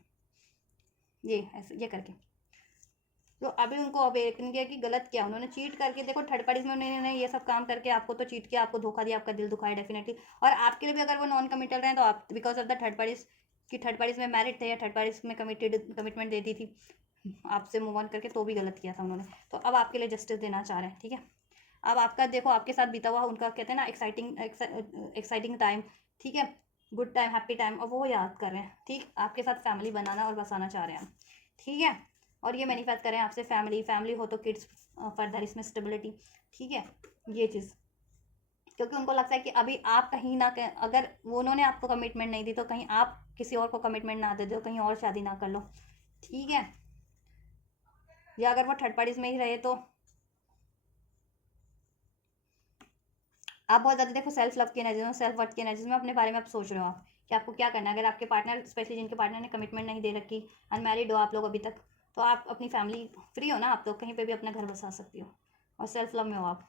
ये ऐसे ये करके, तो अभी उनको अवेकन किया कि गलत किया उन्होंने, चीट करके, देखो थर्ड पार्टीज में उन्होंने ये सब काम करके आपको तो चीट किया, आपको धोखा दिया, आपका दिल दुखाया डेफिनेटली, और आपके लिए भी अगर वो नॉन कमिटल रहे तो आप because of the third parties की, थर्ड पार्टीज में मैरिड थे या थर्ड पार्टीज में कमिटमेंट दे दी थी आपसे मूव ऑन करके, तो भी गलत किया था उन्होंने, तो अब आपके लिए जस्टिस देना चाह रहे हैं, ठीक है। अब आपका देखो आपके साथ बीता हुआ उनका कहते हैं ना एक्साइटिंग टाइम, ठीक है, गुड टाइम, हैप्पी टाइम, और वो याद कर रहे हैं, ठीक, आपके साथ फैमिली बनाना और बसाना चाह रहे हैं, ठीक है, और ये मैनिफेस्ट करें आपसे फैमिली हो तो किड्स, फर्दर इसमें स्टेबिलिटी, ठीक है, ये चीज़, क्योंकि उनको लगता है कि अभी आप कहीं ना कहीं, अगर वो उन्होंने आपको कमिटमेंट नहीं दी तो कहीं आप किसी और को कमिटमेंट ना दे दो, कहीं और शादी ना कर लो, ठीक है, या अगर वो थर्ड पार्टीज में ही रहे तो आप बहुत ज़्यादा देखो सेल्फ लव की एनर्जी में, सेल्फ वर्थ की एनर्जी में अपने बारे में आप सोच रहे हो आप कि आपको क्या करना है, अगर आपके पार्टनर, स्पेशली जिनके पार्टनर ने कमिटमेंट नहीं दे रखी, अनमैरिड हो आप लोग अभी तक, तो आप अपनी फैमिली फ्री हो ना, आप तो कहीं पे भी अपना घर बसा सकती हो, और सेल्फ लव में हो आप,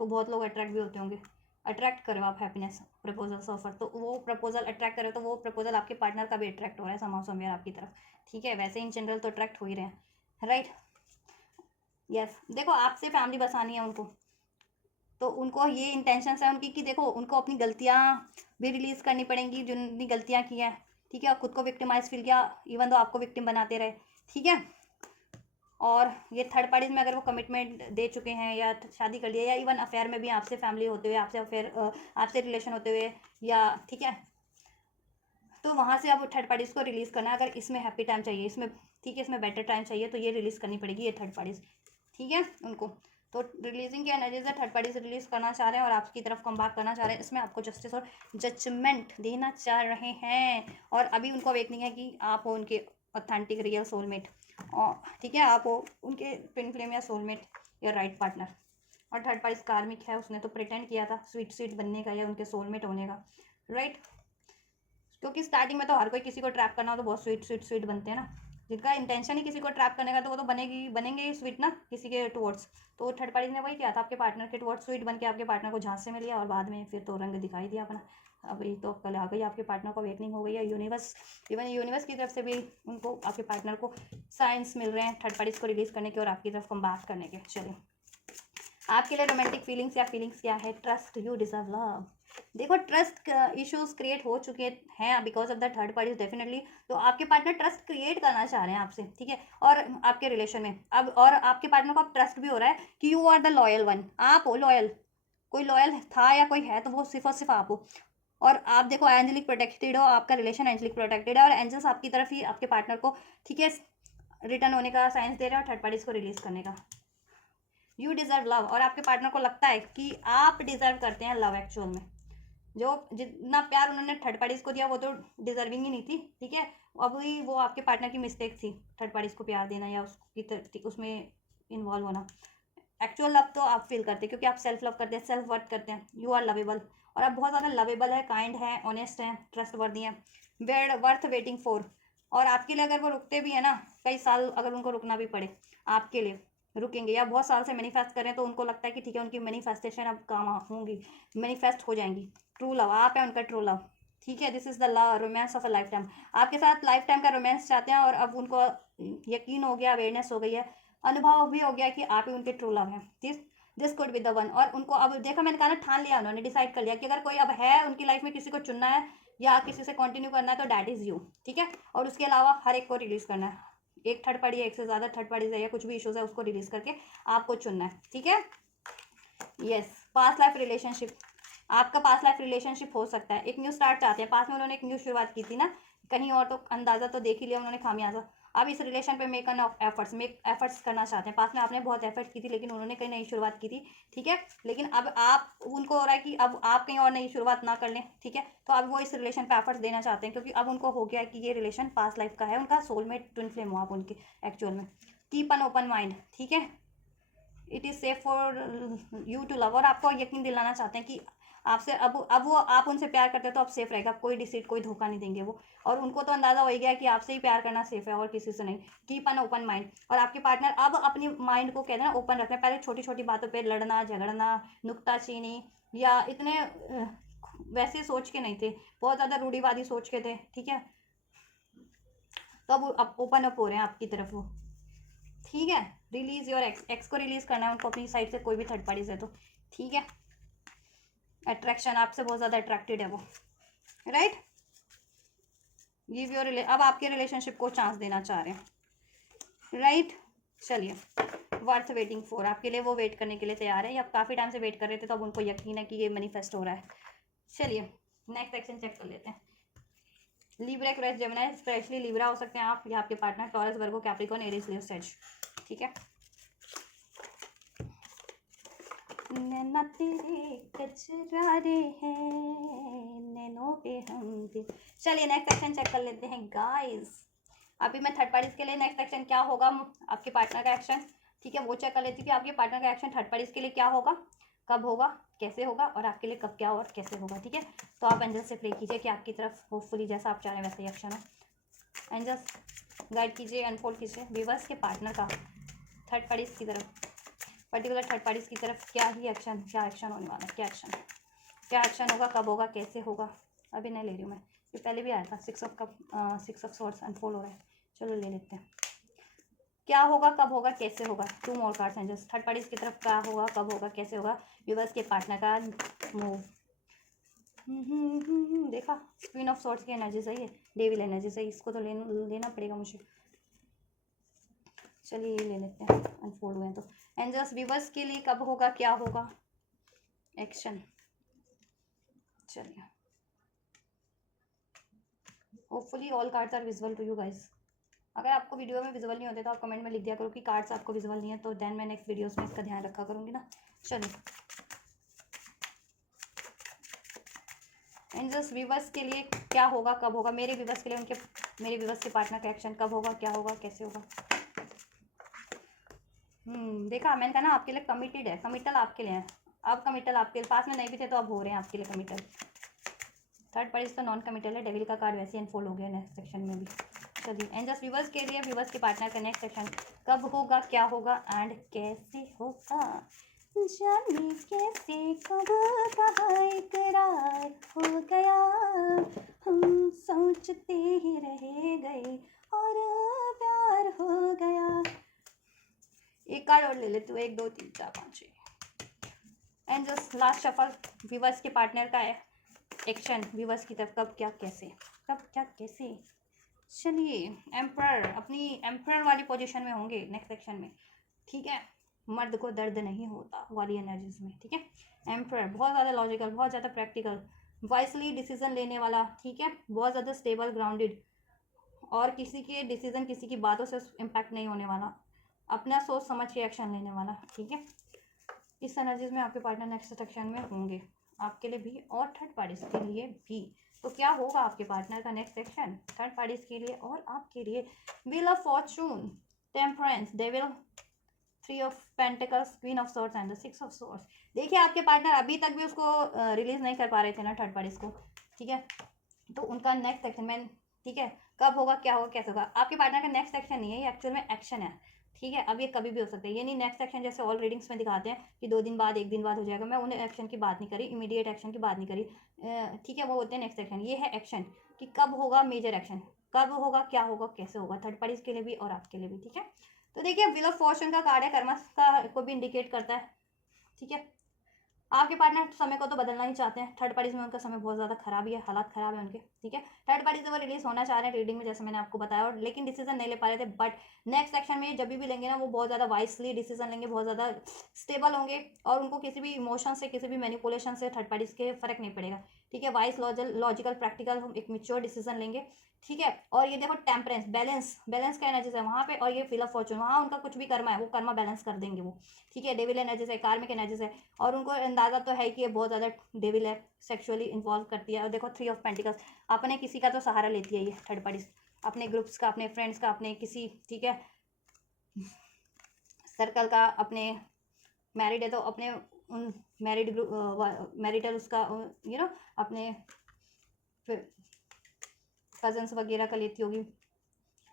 तो बहुत लोग अट्रैक्ट भी होते होंगे, अट्रैक्ट करो आप हैप्पीनेस प्रपोजल से ऑफर, तो वो प्रपोजल अट्रैक्ट करो तो वो प्रपोजल आपके पार्टनर का भी अट्रैक्ट हो रहा है समाउ समवेयर आपकी तरफ, ठीक है, वैसे इन जनरल तो अट्रैक्ट हो ही रहे हैं, राइट, यस, देखो आपसे फैमिली बसानी है उनको, तो उनको ये इंटेंशन है उनकी कि देखो उनको अपनी गलतियाँ भी रिलीज़ करनी पड़ेंगी, जो उन्होंने गलतियाँ की हैं, ठीक है, और खुद को विक्टिमाइज फील किया, इवन तो आपको विक्टिम बनाते रहे, ठीक है, और ये थर्ड पार्टीज में अगर वो कमिटमेंट दे चुके हैं या शादी कर लिया, या इवन अफेयर में भी आपसे फैमिली होते हुए, आपसे अफेयर, आपसे रिलेशन होते हुए, या ठीक है, तो वहाँ से अब थर्ड पार्टीज को रिलीज़ करना है। अगर इसमें हैप्पी टाइम चाहिए, इसमें ठीक है, इसमें बेटर टाइम चाहिए, तो ये रिलीज़ करनी पड़ेगी ये थर्ड पार्टीज, ठीक है उनको। तो रिलीजिंग की एनर्जीज है, थर्ड पार्टी से रिलीज़ करना चाह रहे हैं और आपकी तरफ कम बैक करना चाह रहे हैं। इसमें आपको जस्टिस और जजमेंट देना चाह रहे हैं और अभी उनको अवेकनिंग है कि आप हो उनके ऑथेंटिक रियल सोलमेट, और ठीक है आप हो उनके ट्विन फ्लेम या सोलमेट या राइट पार्टनर। और थर्ड पार्टी कार्मिक है, उसने तो प्रिटेंड किया था स्वीट स्वीट बनने का या उनके सोलमेट होने का, राइट। क्योंकि स्टार्टिंग में तो हर कोई किसी को ट्रैप करना हो तो बहुत स्वीट स्वीट स्वीट बनते हैं ना, जिनका इंटेंशन ही किसी को ट्रैप करने का तो वो तो बनेंगे ही स्वीट ना किसी के टुवर्ड्स। तो थर्ड पार्टी ने वही किया था, आपके पार्टनर के टुवर्ड्स स्वीट बन के आपके पार्टनर को झांसे में लिया और बाद में फिर तो रंग दिखाई दिया अपना। अभी तो कल आ गई आपके पार्टनर को अवेकनिंग हो गई है, यूनिवर्स इवन यूनिवर्स की तरफ से भी उनको आपके पार्टनर को साइंस मिल रहे हैं थर्ड पार्टीज को रिलीज करने के और आपकी तरफ कम बैक करने के। चलिए आपके लिए रोमांटिक फीलिंग्स या फीलिंग्स क्या है? Trust, you deserve love. देखो ट्रस्ट इश्यूज क्रिएट हो चुके हैं because of the third party definitely. तो आपके पार्टनर ट्रस्ट क्रिएट करना चाह रहे हैं आपसे, ठीक है। और आपके रिलेशन में अब और आपके पार्टनर को अब ट्रस्ट भी हो रहा है कि you are the loyal one, आप हो लॉयल। कोई लॉयल था या कोई है तो वो सिर्फ और सिर्फ आप हो। और आप देखो एंजलिक प्रोटेक्टेड हो, आपका रिलेशन एंजलिक प्रोटेक्टेड है और एंजल्स आपकी तरफ ही आपके पार्टनर को, ठीक है, रिटर्न होने का साइंस दे रहे हैं और थर्ड पार्टीज को रिलीज करने का। यू डिजर्व लव और आपके पार्टनर को लगता है कि आप डिजर्व करते हैं लव एक्चुअल में। जो जितना प्यार उन्होंने थर्ड पार्टीज को दिया वो तो डिजर्विंग ही नहीं थी, ठीक है। अभी वो आपके पार्टनर की मिस्टेक थी थर्ड पार्टीज को प्यार देना या उसमें इन्वॉल्व होना। एक्चुअल लव तो आप फील करते हैं क्योंकि आप सेल्फ लव करते हैं, सेल्फ वर्थ करते हैं, यू आर लवेबल और आप बहुत ज़्यादा लवेबल है, काइंड है, ऑनेस्ट हैं, ट्रस्ट वर्दी हैं, वर्थ वेटिंग फॉर। और आपके लिए अगर वो रुकते भी है ना, कई साल अगर उनको रुकना भी पड़े आपके लिए रुकेंगे, या बहुत साल से मैनिफेस्ट करें तो उनको लगता है कि ठीक है उनकी मैनिफेस्टेशन अब काम होंगी, मैनिफेस्ट हो जाएंगी। ट्रू लव आप है उनका ट्रू लव, ठीक है। This is the love romance of a life time, आपके साथ लाइफ टाइम का रोमांस चाहते हैं और अब उनको यकीन हो गया, अवेयरनेस हो गई है, अनुभव भी हो गया कि आप ही उनके ट्रू लव हैं। This could be the one. और उनको अब देखा मैंने कहा ना, ठान लिया उन्होंने, डिसाइड कर लिया कि अगर कोई अब है उनकी लाइफ में किसी को चुनना है या किसी से कंटिन्यू करना है तो डैट इज यू, ठीक है। और उसके अलावा हर एक को रिलीज करना है, एक थर्ड पार्टी है, एक से ज़्यादा थर्ड पार्टीज है या कुछ भी इशूज़ है उसको रिलीज करके आपको चुनना है, ठीक है। यस पास्ट लाइफ रिलेशनशिप, आपका पास्ट लाइफ रिलेशनशिप हो सकता है, एक न्यू स्टार्ट चाहते हैं। पास में उन्होंने एक न्यू शुरुआत की थी ना कहीं और, तो अंदाज़ा तो देख ही लिया उन्होंने खामियाजा। अब इस रिलेशन पे मेक एफर्ट्स करना चाहते हैं। पास में आपने बहुत एफर्ट्स की थी लेकिन उन्होंने कहीं नई शुरुआत की थी, ठीक है। लेकिन अब आप उनको हो रहा है कि अब आप कहीं और नई शुरुआत ना कर लें, ठीक है। तो अब वो इस रिलेशन पे एफर्ट्स देना चाहते हैं क्योंकि अब उनको हो गया कि ये रिलेशन पास्ट लाइफ का है, उनका सोलमेट ट्विन फ्लेम हो आप उनके एक्चुअल में। कीप एन ओपन माइंड, ठीक है। It is safe for you to love और आपको यकीन दिलाना चाहते हैं कि आपसे अब वो आप उनसे प्यार करते हो तो अब सेफ रहेगा, कोई डिसीट कोई धोखा नहीं देंगे वो। और उनको तो अंदाज़ा हो गया कि आपसे ही प्यार करना सेफ है और किसी से नहीं। कीप एन ओपन माइंड और आपके पार्टनर अब अपनी माइंड को कहते हैं ना ओपन रखते हैं। पहले छोटी छोटी बातों पर लड़ना झगड़ना, नुक्ताचीनी या इतने वैसे सोच के नहीं थे, बहुत ज़्यादा रूढ़िवादी सोच के थे, ठीक है। तो अब ओपन अप हो रहे हैं आपकी तरफ वो, ठीक है। रिलीज योर एक्स को रिलीज करना है उनको अपनी साइड से, कोई भी थर्ड पार्टी से, तो ठीक है। अट्रैक्शन आपसे बहुत ज़्यादा अट्रैक्टेड है वो, राइट। गिव योर अब आपके रिलेशनशिप को चांस देना चाह रहे हैं, राइट। चलिए वर्थ वेटिंग फॉर, आपके लिए वो वेट करने के लिए तैयार है या काफ़ी टाइम से वेट कर रहे थे तो अब उनको यकीन है कि ये मैनिफेस्ट हो रहा है। चलिए नेक्स्ट सेक्शन चेक कर लेते हैं। Libra, Aquarius, Gemini, specially Libra हो सकते हैं आप या आपके पार्टनर, टॉरस, वर्गो, कैप्रिकॉर्न, एरीज, लियो, सेज, ठीक है। नैना तेरे कचरारे हैं, नैनों पे हम दिल। चलिए नेक्स्ट सेक्शन चेक कर लेते हैं गाइस। अभी मैं थर्ड पार्टीज के लिए नेक्स्ट सेक्शन क्या होगा, आपके पार्टनर का एक्शन, ठीक है, वो चेक कर लेती थी। आपके पार्टनर का एक्शन थर्ड पार्टीज के लिए क्या होगा, कब होगा, कैसे होगा और आपके लिए कब क्या और कैसे होगा, ठीक है। तो आप एंजल से प्रे कीजिए कि आपकी तरफ होपफुली जैसा आप चाह रहे हैं वैसे ही एक्शन हो। एंजल्स गाइड कीजिए, अनफोल्ड कीजिए व्यूअर्स के पार्टनर का थर्ड पार्टीज की तरफ, पर्टिकुलर थर्ड पार्टीज की तरफ क्या एक्शन होने वाला है, क्या एक्शन होगा, कब होगा, कैसे होगा। अभी नहीं ले रही हूँ मैं, ये पहले भी आया था। सिक्स ऑफ सॉर्ड्स अनफोल्ड हो रहा है, चलो ले लेते हैं। क्या होगा, कब होगा, कैसे होगा। 2 मोर कार्ड्स हैं जस्ट। थर्ड पार्टीज की तरफ क्या होगा, कब होगा, कैसे होगा, व्यूअर्स के पार्टनर का मूव। देखा क्वीन ऑफ सॉर्ड्स की एनर्जी सही है, डेविल एनर्जी सही, इसको तो लेना पड़ेगा मुझे। चलिए ये ले लेते हैं, अनफोल्ड हुए हैं तो। एंजल्स व्यूअर्स के लिए कब होगा, क्या होगा, एक्शन। चलिए hopefully all cards are visible to you guys. अगर आपको वीडियो में विजिबल नहीं होते तो आप कमेंट में लिख दिया करो कि कार्ड्स आपको विजिबल नहीं है, तो देन मैं नेक्स्ट वीडियोस में इसका ध्यान रखा करूँगी ना। चलिए, एंजल्स व्यूवर्स के लिए क्या होगा, कब होगा, मेरे व्यूवर्स के लिए उनके, मेरे व्यूवर्स के पार्टनर का एक्शन कब होगा, क्या होगा, कैसे होगा। देखा, मैंने कहा ना आपके लिए कमिटेड है, कमिटल आपके लिए है। अब कमिटल आपके पास में नहीं भी थे तो अब हो रहे हैं आपके लिए कमिटल। थर्ड पार्टी तो नॉन कमिटल है, डेविल का कार्ड वैसे अनफोल्ड हो गया नेक्स्ट सेक्शन में भी। चलिए, एंजल्स व्यूवर्स के लिए, व्यूवर्स के पार्टनर का नेक्स्ट सेक्शन कब होगा, क्या होगा एंड कैसे होगा। जाने कैसे कब कहाँ इकरार हो गया, हम सोचते ही रह गए और प्यार हो गया। एक कार्ड और ले लेते हो, 1 2 3 4 5 6। एंजल्स लास्ट शफल, व्यूवर्स के पार्टनर का है एक्शन व्यूवर्स की तरफ, कब क्या कैसे, कब क्या कैसे। चलिए, एम्परर अपनी एम्परर वाली पोजीशन में होंगे नेक्स्ट सेक्शन में, ठीक है। मर्द को दर्द नहीं होता वाली एनर्जीज में, ठीक है। एम्परर बहुत ज़्यादा लॉजिकल, बहुत ज़्यादा प्रैक्टिकल, वाइसली डिसीजन लेने वाला, ठीक है। बहुत ज़्यादा स्टेबल, ग्राउंडेड, और किसी के डिसीजन, किसी की बातों से इम्पैक्ट नहीं होने वाला, अपना सोच समझ के एक्शन लेने वाला, ठीक है। इस एनर्जीज में आपके पार्टनर नेक्स्ट सेक्शन में होंगे, आपके लिए भी और थर्ड पार्टीज के लिए भी। तो क्या होगा आपके पार्टनर का नेक्स्ट सेक्शन थर्ड पार्टीज के लिए और आपके लिए। Wheel of Fortune, temperance, devil, 3 of pentacles, queen of swords and the 6 of swords. देखिए, आपके पार्टनर अभी तक भी उसको रिलीज नहीं कर पा रहे थे ना थर्ड पार्टीज को, ठीक है। तो उनका नेक्स्ट सेक्शन में, ठीक है, कब होगा, क्या होगा, कैसे होगा। आपके पार्टनर का नेक्स्ट सेक्शन नहीं है, ये एक्चुअल में एक्शन है, ठीक है। अब ये कभी भी हो सकता है, ये नहीं नेक्स्ट एक्शन जैसे ऑल रीडिंग्स में दिखाते हैं कि 2 दिन बाद, 1 दिन बाद हो जाएगा। मैं उन एक्शन की बात नहीं करी, इमीडिएट एक्शन की बात नहीं करी, ठीक है। वो होते हैं नेक्स्ट एक्शन, ये है एक्शन कि कब होगा मेजर एक्शन, कब होगा, क्या होगा, कैसे होगा, थर्ड पार्टीज के लिए भी और आपके लिए भी, ठीक है। तो देखिए, व्हील ऑफ फॉर्चून का कार्ड है, कर्मा का को भी इंडिकेट करता है, ठीक है। आपके पार्टनर समय को तो बदलना ही चाहते हैं, थर्ड पार्टीज में उनका समय बहुत ज़्यादा खराब ही है, हालात खराब है उनके, ठीक है। थर्ड पार्टी से वो रिलीज होना चाह रहे हैं रीडिंग में, जैसे मैंने आपको बताया, और लेकिन डिसीजन नहीं ले पा रहे थे। बट नेक्स्ट सेक्शन में जब भी लेंगे ना, वो बहुत ज़्यादा वाइसली डिसीजन लेंगे, बहुत ज़्यादा स्टेबल होंगे, और उनको किसी भी इमोशन से, किसी भी मैनिपुलेशन से थर्ड पार्टीज के फर्क नहीं पड़ेगा, ठीक है। वाइस, लॉजिकल, प्रैक्टिकल, हम एक मिच्योर डिसीजन लेंगे, ठीक है। और ये देखो, टेम्परेंस, बैलेंस, बैलेंस का एनर्जीज है वहाँ पे, और ये व्हील ऑफ फॉर्चून, वहाँ उनका कुछ भी कर्मा है वो कर्मा बैलेंस कर देंगे वो, ठीक है। डेविल एनर्जीज है, कार्मिक एनर्जीज है, और उनको अंदाजा तो है कि ये बहुत ज़्यादा डेविल है, सेक्सुअली इन्वॉल्व करती है। और देखो, 3 ऑफ पेंटिकल्स, अपने किसी का तो सहारा लेती है ये थर्ड पार्टी, अपने ग्रुप्स का, अपने फ्रेंड्स का, अपने किसी, ठीक है, सर्कल का, अपने मैरिड है तो अपने उन मैरिड ग्रुप, मैरिटल उसका, अपने कजन्स वगैरह का लेती होगी,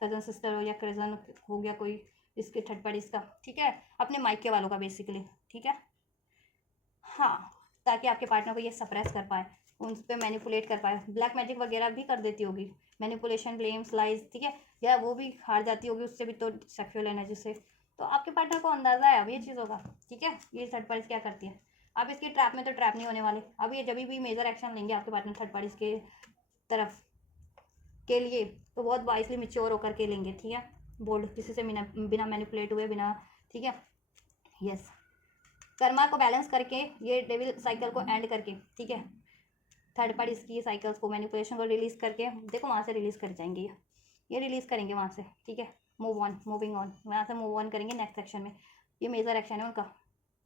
कजन सिस्टर हो या कजन हो गया कोई इसके थर्ड पार्टी इसका, ठीक है। अपने मायके वालों का बेसिकली, ठीक है। हाँ, ताकि आपके पार्टनर को ये सप्रेस कर पाए, उन पर मैनिपुलेट कर पाए, ब्लैक मैजिक वगैरह भी कर देती होगी, मैनिपुलेशन, ब्लेम्स, लाइज, ठीक है। या वो भी हार जाती होगी उससे भी, तो सेक्सुअल एनर्जी से। तो आपके पार्टनर को अंदाजा है अब ये चीज़ होगा, ठीक है। ये थर्ड पार्टीज क्या करती है, अब इसके ट्रैप में तो ट्रैप नहीं होने वाले। अब ये जब भी मेजर एक्शन लेंगे आपके पार्टनर थर्ड पार्टीज के तरफ के लिए, तो बहुत वाइसली मिच्योर होकर के लेंगे, ठीक है। बोल्ड, किसी से बिना मैनिपुलेट हुए, बिना, ठीक है। यस, कर्मा को बैलेंस करके, ये डेविल साइकिल को एंड करके, ठीक है। थर्ड पार्टी की साइकिल्स को, मैनिपुलेशन को रिलीज करके, देखो वहाँ से रिलीज कर जाएंगे ये रिलीज करेंगे वहाँ से, ठीक है। मूव ऑन, मूविंग ऑन, वहाँ से मूव ऑन करेंगे नेक्स्ट सेक्शन में। ये मेजर एक्शन है उनका,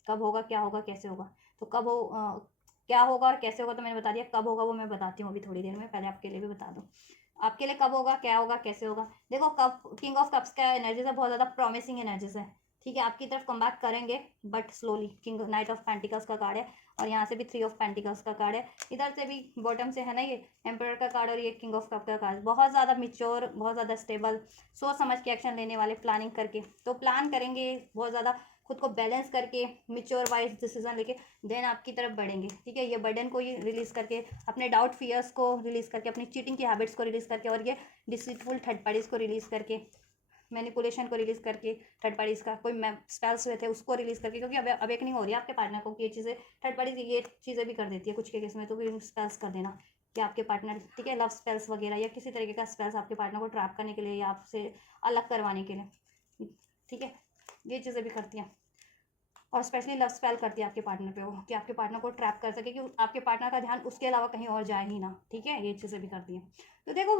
कब होगा, क्या होगा, कैसे होगा। तो कब हो, क्या होगा और कैसे होगा तो मैंने बता दिया, कब होगा वो मैं बताती हूँ अभी थोड़ी देर में, पहले आपके लिए भी बता दूँ। आपके लिए कब होगा, क्या होगा, कैसे होगा। देखो, कप, किंग ऑफ कप्स का एनर्जीज है, बहुत ज़्यादा प्रॉमिसिंग एनर्जीज है, ठीक है। आपकी तरफ कम बैक करेंगे but slowly. King, night of pentacles का कार्ड है, और यहाँ से भी 3 ऑफ पेंटिकल्स का कार्ड है, इधर से भी बॉटम से है ना ये एम्परर का कार्ड, और ये किंग ऑफ कप का कार्ड। बहुत ज़्यादा मिच्योर, बहुत ज़्यादा स्टेबल, सोच समझ के एक्शन लेने वाले, प्लानिंग करके, तो प्लान करेंगे बहुत ज़्यादा, खुद को बैलेंस करके, मिच्योर वाइज डिसीजन लेके देन आपकी तरफ बढ़ेंगे, ठीक है। ये बर्डन को ही रिलीज करके, अपने डाउट, फियर्स को रिलीज करके, अपनी चीटिंग की हैबिट्स को रिलीज करके, और ये डिसीटफुल थर्ड पार्टीज को रिलीज करके, मैनिपुलेशन को रिलीज करके, थर्ड पार्टीज का कोई स्पेल्स हुए थे उसको रिलीज करके, क्योंकि अब अवेकनिंग हो रही है आपके पार्टनर को कि ये चीज़ें, थर्ड पार्टी ये चीज़ें भी कर देती है कुछ के केस में, तो भी स्पेल्स कर देना कि आपके पार्टनर, ठीक है, लव स्पेल्स वगैरह या किसी तरीके का स्पेल्स आपके पार्टनर को ट्रैप करने के लिए या आपसे अलग करवाने के लिए, ठीक है। ये चीज़ें भी करती हैं, और स्पेशली लव स्पेल करती है आपके पार्टनर पे वो, कि आपके पार्टनर को ट्रैप कर सके, कि आपके पार्टनर का ध्यान उसके अलावा कहीं और जाए ही ना, ठीक है। ये चीज़ें भी करती हैं। तो देखो,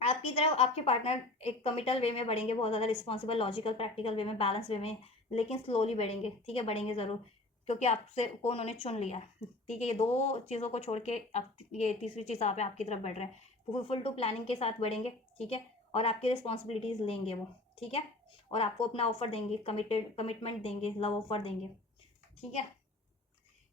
आपकी तरफ आपके पार्टनर एक कमिटल वे में बढ़ेंगे, बहुत ज़्यादा रिस्पॉन्सिबल, लॉजिकल, प्रैक्टिकल वे में, बैलेंस वे में, लेकिन स्लोली बढ़ेंगे, ठीक है, बढ़ेंगे ज़रूर, क्योंकि आपसे को उन्होंने चुन लिया, ठीक है। ये दो चीज़ों को छोड़ के अब ये तीसरी चीज़ आप आपकी तरफ बढ़ रहे हैं, फुल टू प्लानिंग के साथ बढ़ेंगे, ठीक है, और आपकी रिस्पॉन्सिबिलिटीज़ लेंगे वो, ठीक है, और आपको अपना ऑफर देंगे, कमिटमेंट देंगे, लव ऑफर देंगे, ठीक है।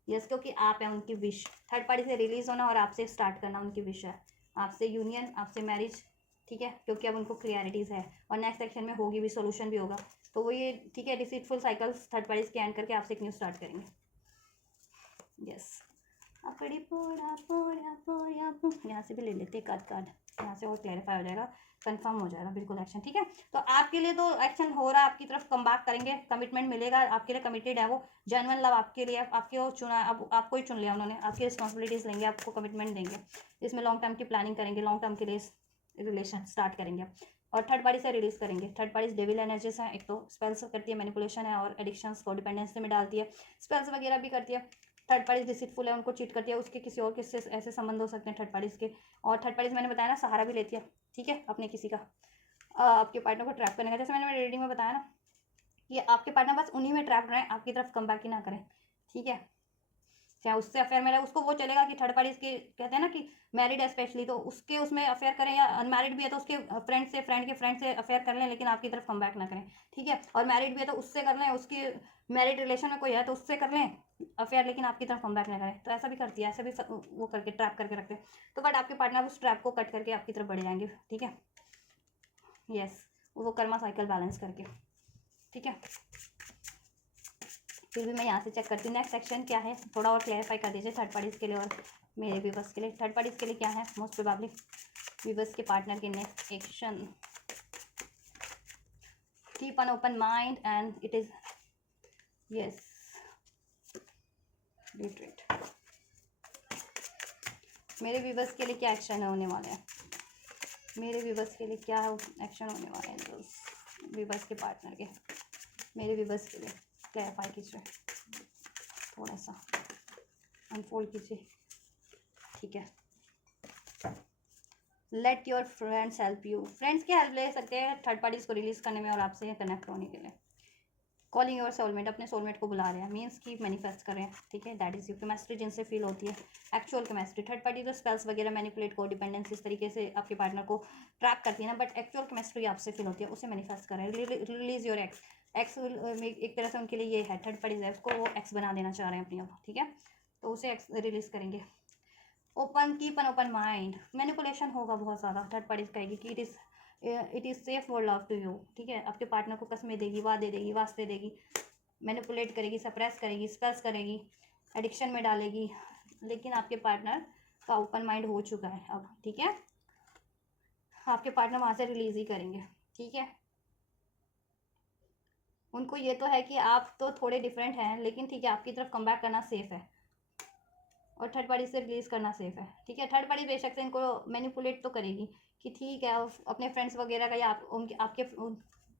यस, क्योंकि आप हैं उनकी विश, थर्ड पार्टी से रिलीज होना और आपसे स्टार्ट करना उनकी विश है, आपसे यूनियन, आपसे मैरिज, ठीक है, क्योंकि अब उनको क्लियरिटीज़ है और नेक्स्ट सेक्शन में होगी भी, सोल्यूशन भी होगा, तो वो ये, ठीक है, डिसीटफुल साइकिल्स थर्ड पार्टीज के एंड करके आपसे एक न्यू स्टार्ट करेंगे। यस, अपड़ी पोड़ा पोड़ा पोड़ा यहाँ से भी ले लेते एक आध कार्ड, यहाँ से और क्लैरिफाई हो जाएगा, कंफर्म हो जाएगा बिल्कुल एक्शन, ठीक है। तो आपके लिए तो एक्शन हो रहा है, आपकी तरफ कम बैक करेंगे, कमिटमेंट मिलेगा, आपके लिए कमिटेड है वो, जेन्युइन लव आपके लिए, आपके वो चुना, अब आपको ही चुन लिया उन्होंने, आपकी रिस्पॉन्सिबिलिटीज़ लेंगे, आपको कमिटमेंट देंगे, इसमें लॉन्ग टर्म की प्लानिंग करेंगे, लॉन्ग टर्म के लिए रिलेशन स्टार्ट करेंगे, और थर्ड पार्टी से रिलीज करेंगे। थर्ड पार्टी डेविल एनर्जीज हैं, एक तो स्पेल्स करती है, मैनिपुलेशन है, और एडिक्शंस को डिपेंडेंसी में डालती है, स्पेल्स वगैरह भी करती है। थर्ड पार्टी डिसीटफुल है, उनको चीट करती है, उसके किसी और किससे ऐसे संबंध हो सकते हैं थर्ड पार्टीज के, और थर्ड पार्टीज मैंने बताया ना सहारा भी लेती है, ठीक है, अपने किसी का, आपके पार्टनर को ट्रैप करने का, जैसे मैंने मेरी रीडिंग में बताया ना कि आपके पार्टनर बस उन्हीं में ट्रैप रहें, आपकी तरफ कम बैक ही ना करें, ठीक है, चाहे उससे अफेयर में रहे, उसको वो चलेगा कि थर्ड पार्टी के कहते हैं ना कि मैरिड है स्पेशली, तो उसके उसमें अफेयर करें, या अनमैरिड भी है तो उसके फ्रेंड से, फ्रेंड के फ्रेंड से अफेयर कर लें, लेकिन आपकी तरफ कम बैक ना करें, ठीक है, और मैरिड भी है तो उससे कर लें, उसकी मैरिड रिलेशन में कोई है तो उससे कर लें अफेयर, लेकिन आपकी तरफ कम बैक ना करें, तो ऐसा भी करती है, ऐसे भी वो करके ट्रैप करके रखते हैं, तो बट आपके पार्टनर उस ट्रैप को कट करके आपकी तरफ बढ़ जाएंगे, ठीक है। यस, वो कर्मा साइकिल बैलेंस करके, ठीक है। फिर भी मैं यहाँ से चेक करती हूँ नेक्स्ट सेक्शन क्या है, थोड़ा और क्लैरिफाई कर दीजिए थर्ड पार्टीज़ के लिए और मेरे व्यूवर्स के लिए, थर्ड पार्टीज़ के लिए क्या है मोस्ट प्रोबेबली व्यूवर्स के पार्टनर के next action. Keep an open mind and it is yes retreat. मेरे व्यूवर्स के लिए क्या एक्शन होने वाले हैं, मेरे व्यूवर्स के लिए क्या एक्शन होने वाले हैं, व्यूवर्स के पार्टनर के, मेरे व्यूवर्स के लिए क्लैरिफाई कीजिए, थोड़ा सा अनफोल्ड कीजिए, ठीक है। Let your friends help you, friends की हेल्प ले सकते हैं थर्ड पार्टीज को रिलीज करने में और आपसे कनेक्ट होने के लिए। कॉलिंग योर सोलमेट, अपने सोलमेट को बुला रहे हैं, मीन्स की मैनिफेस्ट कर रहे हैं, ठीक है, दैट इज यू, केमिस्ट्री जिनसे फील होती है, एक्चुअल केमिस्ट्री। थर्ड पार्टी तो स्पेल्स वगैरह मैनिपुलेट को डिपेंडेंस इस तरीके से आपके पार्टनर को ट्रैप करती है ना, बट एक्चुअल केमिस्ट्री आपसे फील होती है, उसे मैनिफेस्ट कर रहे हैं। रिलीज योर एक्स, एक्स एक तरह से उनके लिए ये है थर्ड पार्टी है, उसको वो एक्स बना देना चाह रहे हैं अपनी अब, ठीक है, तो उसे एक्स रिलीज करेंगे। Open, keep an open mind, manipulation होगा बहुत ज़्यादा, थर्ड पार्टी कहेगी कि it is safe for love to you, ठीक है, आपके पार्टनर को कसमें देगी, वादे देगी, वास्ते देगी, मैनिपुलेट करेगी, सप्रेस करेगी, स्पेल्स करेगी, एडिक्शन में डालेगी, लेकिन आपके पार्टनर का ओपन माइंड हो चुका है अब, ठीक है, आपके पार्टनर वहाँ से रिलीज ही करेंगे, ठीक है। उनको ये तो है कि आप तो थोड़े डिफरेंट हैं, लेकिन ठीक है, आपकी तरफ कम बैक करना सेफ है और थर्ड पार्टी से रिलीज करना सेफ है, ठीक है। थर्ड पार्टी बेशक से इनको मैनिपुलेट तो करेगी कि ठीक है, अपने फ्रेंड्स वगैरह का या उनके आपके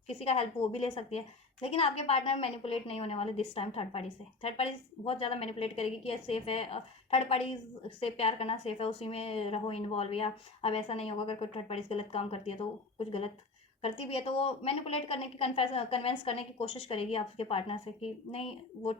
किसी का हेल्प वो भी ले सकती है, लेकिन आपके पार्टनर मैनिपुलेट नहीं होने वाले दिस टाइम थर्ड पार्टी से। थर्ड पार्टी बहुत ज़्यादा मैनिपुलेट करेगी कि ये सेफ़ है, थर्ड पार्टी से प्यार करना सेफ़ है, उसी में रहो इन्वॉल्व, या अब ऐसा नहीं होगा अगर कोई थर्ड पार्टी गलत काम करती है तो कुछ गलत करती भी है तो वो मैनिपुलेट करने की कन्वेंस करने की कोशिश करेगी आपके पार्टनर से कि नहीं वो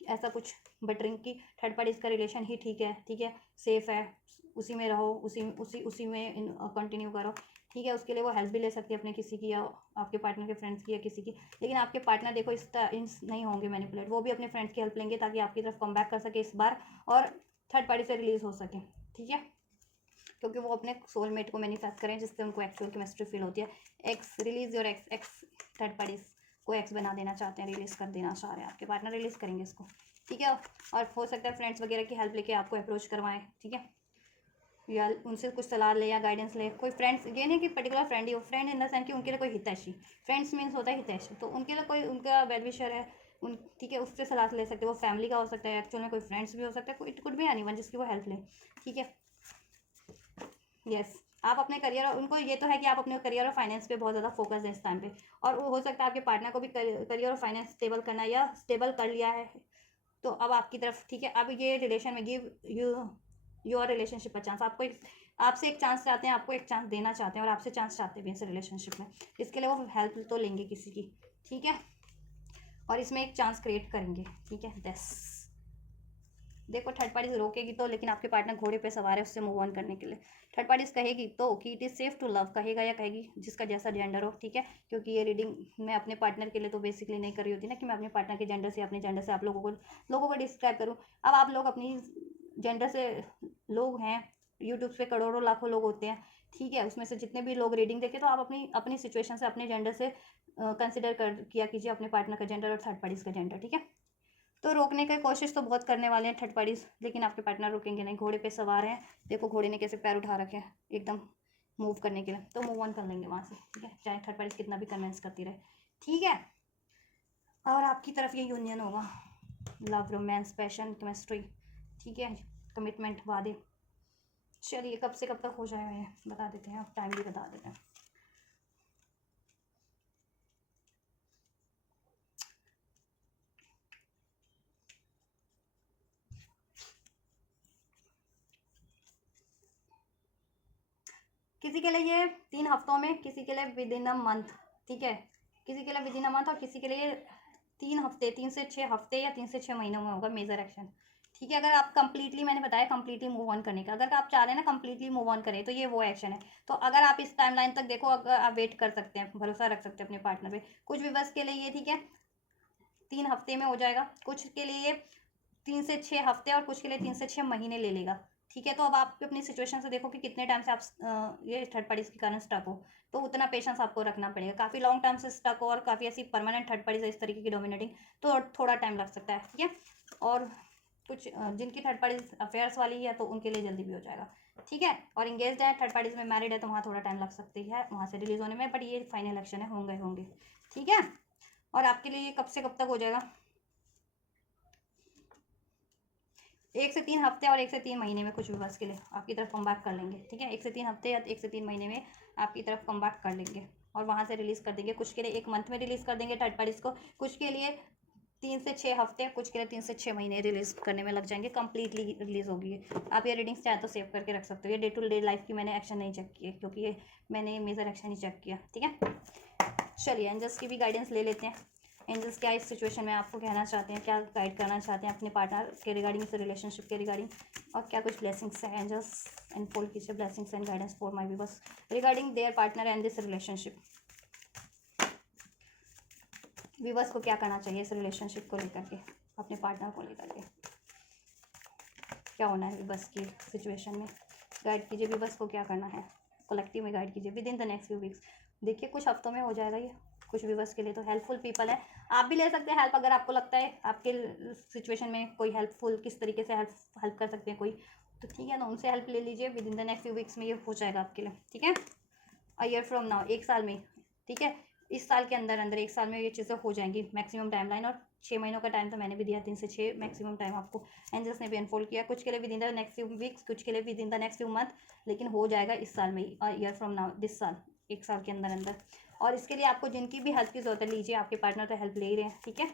ऐसा कुछ बटरिंग की थर्ड पार्टी का रिलेशन ही ठीक है, ठीक है, सेफ़ है, उसी में रहो, उसी में कंटिन्यू करो, ठीक है। उसके लिए वो हेल्प भी ले सकती है अपने किसी की या आपके पार्टनर के फ्रेंड्स की या किसी की, लेकिन आपके पार्टनर देखो इस नहीं होंगे मैनिपुलेट, वो भी अपने फ्रेंड्स की हेल्प लेंगे ताकि आपकी तरफ कम बैक कर सके इस बार और थर्ड पार्टी से रिलीज हो सके, ठीक है, क्योंकि वो अपने सोलमेट को मैनिफेस्ट करें जिससे उनको एक्चुअल केमिस्ट्री फील होती है। X, release your x, x third parties को एक्स बना देना चाहते हैं, रिलीज़ कर देना चाह रहे हैं, आपके पार्टनर रिलीज़ करेंगे इसको, ठीक है। और हो सकता है फ्रेंड्स वगैरह की हेल्प लेके आपको अप्रोच करवाएं, ठीक है, या उनसे कुछ सलाह ले या गाइडेंस ले। कोई फ्रेंड्स, ये नहीं कि पर्टिकुलर फ्रेंड ही हो, फ्रेंड इन द सेंस कि उनके लिए कोई हितैषी, फ्रेंड्स मीन्स होता है हितैषी, तो उनके लिए कोई उनका वेल विशर है उन, ठीक है, उससे सलाह ले सकते हैं, वो फैमिली का हो सकता है, एक्चुअल में कोई फ्रेंड्स भी हो सकता है, कोई कुड भी एनीवन जिसकी वो हेल्प लें, ठीक है। यस, आप अपने करियर, उनको ये तो है कि आप अपने करियर और फाइनेंस पे बहुत ज़्यादा फोकस है इस टाइम पे, और वो हो सकता है आपके पार्टनर को भी करियर और फाइनेंस स्टेबल करना या स्टेबल कर लिया है, तो अब आपकी तरफ, ठीक है, अब ये रिलेशन में गिव योर रिलेशनशिप का चांस। आपसे एक चांस चाहते हैं, आपको एक चांस देना चाहते हैं और आपसे चांस चाहते भी हैं इस रिलेशनशिप में। इसके लिए वो हेल्प तो लेंगे किसी की, ठीक है, और इसमें एक चांस क्रिएट करेंगे, ठीक है। देखो थर्ड पार्टी रोकेगी तो, लेकिन आपके पार्टनर घोड़े पे सवार है उससे मूव ऑन करने के लिए। थर्ड पार्टी कहेगी तो कि it is safe to love, कहेगा या कहेगी, जिसका जैसा जेंडर हो, ठीक है। क्योंकि ये रीडिंग मैं अपने पार्टनर के लिए तो बेसिकली नहीं कर रही होती ना, कि मैं अपने पार्टनर के जेंडर से, अपने जेंडर से आप लोगों को डिस्क्राइब करूँ। अब आप लोग अपनी जेंडर से लोग हैं, यूट्यूब पे करोड़ों लाखों लोग होते हैं, ठीक है। उसमें से जितने भी लोग रीडिंग देखे, तो आप अपनी अपनी सिचुएशन से, अपने जेंडर से कंसिडर किया कीजिए अपने पार्टनर का जेंडर और थर्ड पार्टीज का जेंडर, ठीक है। तो रोकने की कोशिश तो बहुत करने वाले हैं थर्ड पार्टीज, लेकिन आपके पार्टनर रुकेंगे नहीं। घोड़े पे सवार हैं, देखो घोड़े ने कैसे पैर उठा रखे हैं एकदम मूव करने के लिए, तो मूव ऑन कर लेंगे वहाँ से, ठीक है, चाहे थर्ड पार्टीज कितना भी कन्विंस करती रहे, ठीक है। और आपकी तरफ ये यूनियन होगा, लव, रोमांस, पैशन, केमिस्ट्री, ठीक है, कमिटमेंट, वादे। चलिए कब से कब तक हो जाएगा ये बता देते हैं, टाइम भी बता देते हैं। किसी के लिए ये 3 हफ्तों में, किसी के लिए विद इन अ मंथ, ठीक है, किसी के लिए विद इन अ मंथ, और किसी के लिए 3 हफ्ते, 3 से 6 हफ्ते या 3 से 6 महीनों में होगा मेजर एक्शन, ठीक है। अगर आप कंप्लीटली, मैंने बताया कंप्लीटली मूव ऑन करने का, अगर आप चाह रहे हैं ना कंप्लीटली मूव ऑन करें, तो ये वो एक्शन है। तो अगर आप इस टाइमलाइन तक देखो, अगर आप वेट कर सकते हैं, भरोसा रख सकते हैं अपने पार्टनर पे, कुछ व्यूअर्स के लिए ये, ठीक है, 3 हफ्ते में हो जाएगा, कुछ के लिए 3 से 6 हफ्ते, और कुछ के लिए 3 से 6 महीने ले लेगा, ठीक है। तो अब आप अपनी सिचुएशन से देखो कि कितने टाइम से आप ये थर्ड पार्टीज के कारण स्टक हो, तो उतना पेशेंस आपको रखना पड़ेगा। काफ़ी लॉन्ग टाइम से स्टक हो और काफ़ी ऐसी परमानेंट थर्ड पार्टीज है इस तरीके की डोमिनेटिंग, तो थोड़ा टाइम लग सकता है, ठीक है। और कुछ जिनकी थर्ड पार्टीज अफेयर्स वाली है, तो उनके लिए जल्दी भी हो जाएगा, ठीक है। और इंगेज्ड है, थर्ड पार्टीज में मैरिड है, तो वहाँ थोड़ा टाइम लग सकती है वहाँ से रिलीज होने में, बट ये फाइनल एक्शन है, होंगे, ठीक है। और आपके लिए ये कब से कब तक हो जाएगा, 1 से 3 हफ्ते और 1 से 3 महीने में कुछ व्यूअर्स के लिए आपकी तरफ कम बैक कर लेंगे, ठीक है। 1 से 3 हफ्ते या 1 से 3 महीने में आपकी तरफ कम बैक कर लेंगे और वहाँ से रिलीज़ कर देंगे। कुछ के लिए 1 मंथ में रिलीज़ कर देंगे थर्ड पार्टीज़ को, कुछ के लिए 3 से 6 हफ्ते, कुछ के लिए 3 से 6 महीने रिलीज़ करने में लग जाएंगे, कंप्लीटली रिलीज़ होगी। आप ये रीडिंग्स चाहे तो सेव करके रख सकते हो। ये डे टू डे लाइफ की मैंने एक्शन नहीं चेक किए, क्योंकि ये मैंने मेजर एक्शन ही चेक किया, ठीक है। चलिए एंजल्स की भी गाइडेंस ले लेते हैं। एंजल्स क्या इस सिचुएशन में आपको कहना चाहते हैं, क्या गाइड करना चाहते हैं अपने पार्टनर के रिगार्डिंग, इस रिलेशनशिप के रिगार्डिंग, और क्या कुछ ब्लेसिंग्स है। एंजल्स एनफोल्ड कीजिए blessings and guidance for my viewers regarding their partner and this relationship. Viewers को क्या करना चाहिए इस रिलेशनशिप को लेकर के, अपने पार्टनर को लेकर के क्या होना है व्यूअर्स की सिचुएशन में। गाइड कीजिए व्यूअर्स को क्या करना है, कलेक्टिव में गाइड कीजिए with in the next few weeks. देखिए कुछ हफ्तों में हो जाएगा ये, कुछ व्यूअर्स के लिए तो हेल्पफुल पीपल है। आप भी ले सकते हैं हेल्प, अगर आपको लगता है आपके सिचुएशन में कोई हेल्पफुल, किस तरीके से हेल्प कर सकते हैं कोई, तो ठीक है ना, उनसे हेल्प ले लीजिए। With in the next few weeks में ये हो जाएगा आपके लिए, ठीक है। अ ईयर फ्रॉम नाउ, 1 साल में, ठीक है, इस साल के अंदर 1 साल में ये चीज़ें हो जाएंगी मैक्सिमम टाइमलाइन। और 6 महीनों का टाइम तो मैंने भी दिया, 3 से 6 मैक्सिमम टाइम आपको एंजल्स ने भी अनफोल्ड किया। कुछ के लिए with in the next few weeks, कुछ के लिए with in the next few month, लेकिन हो जाएगा इस साल में ही, ईयर फ्रॉम नाउ, दिस साल, 1 साल के अंदर। और इसके लिए आपको जिनकी भी हेल्प की जरूरत है लीजिए, आपके पार्टनर तो हेल्प ले ही रहे हैं, ठीक है।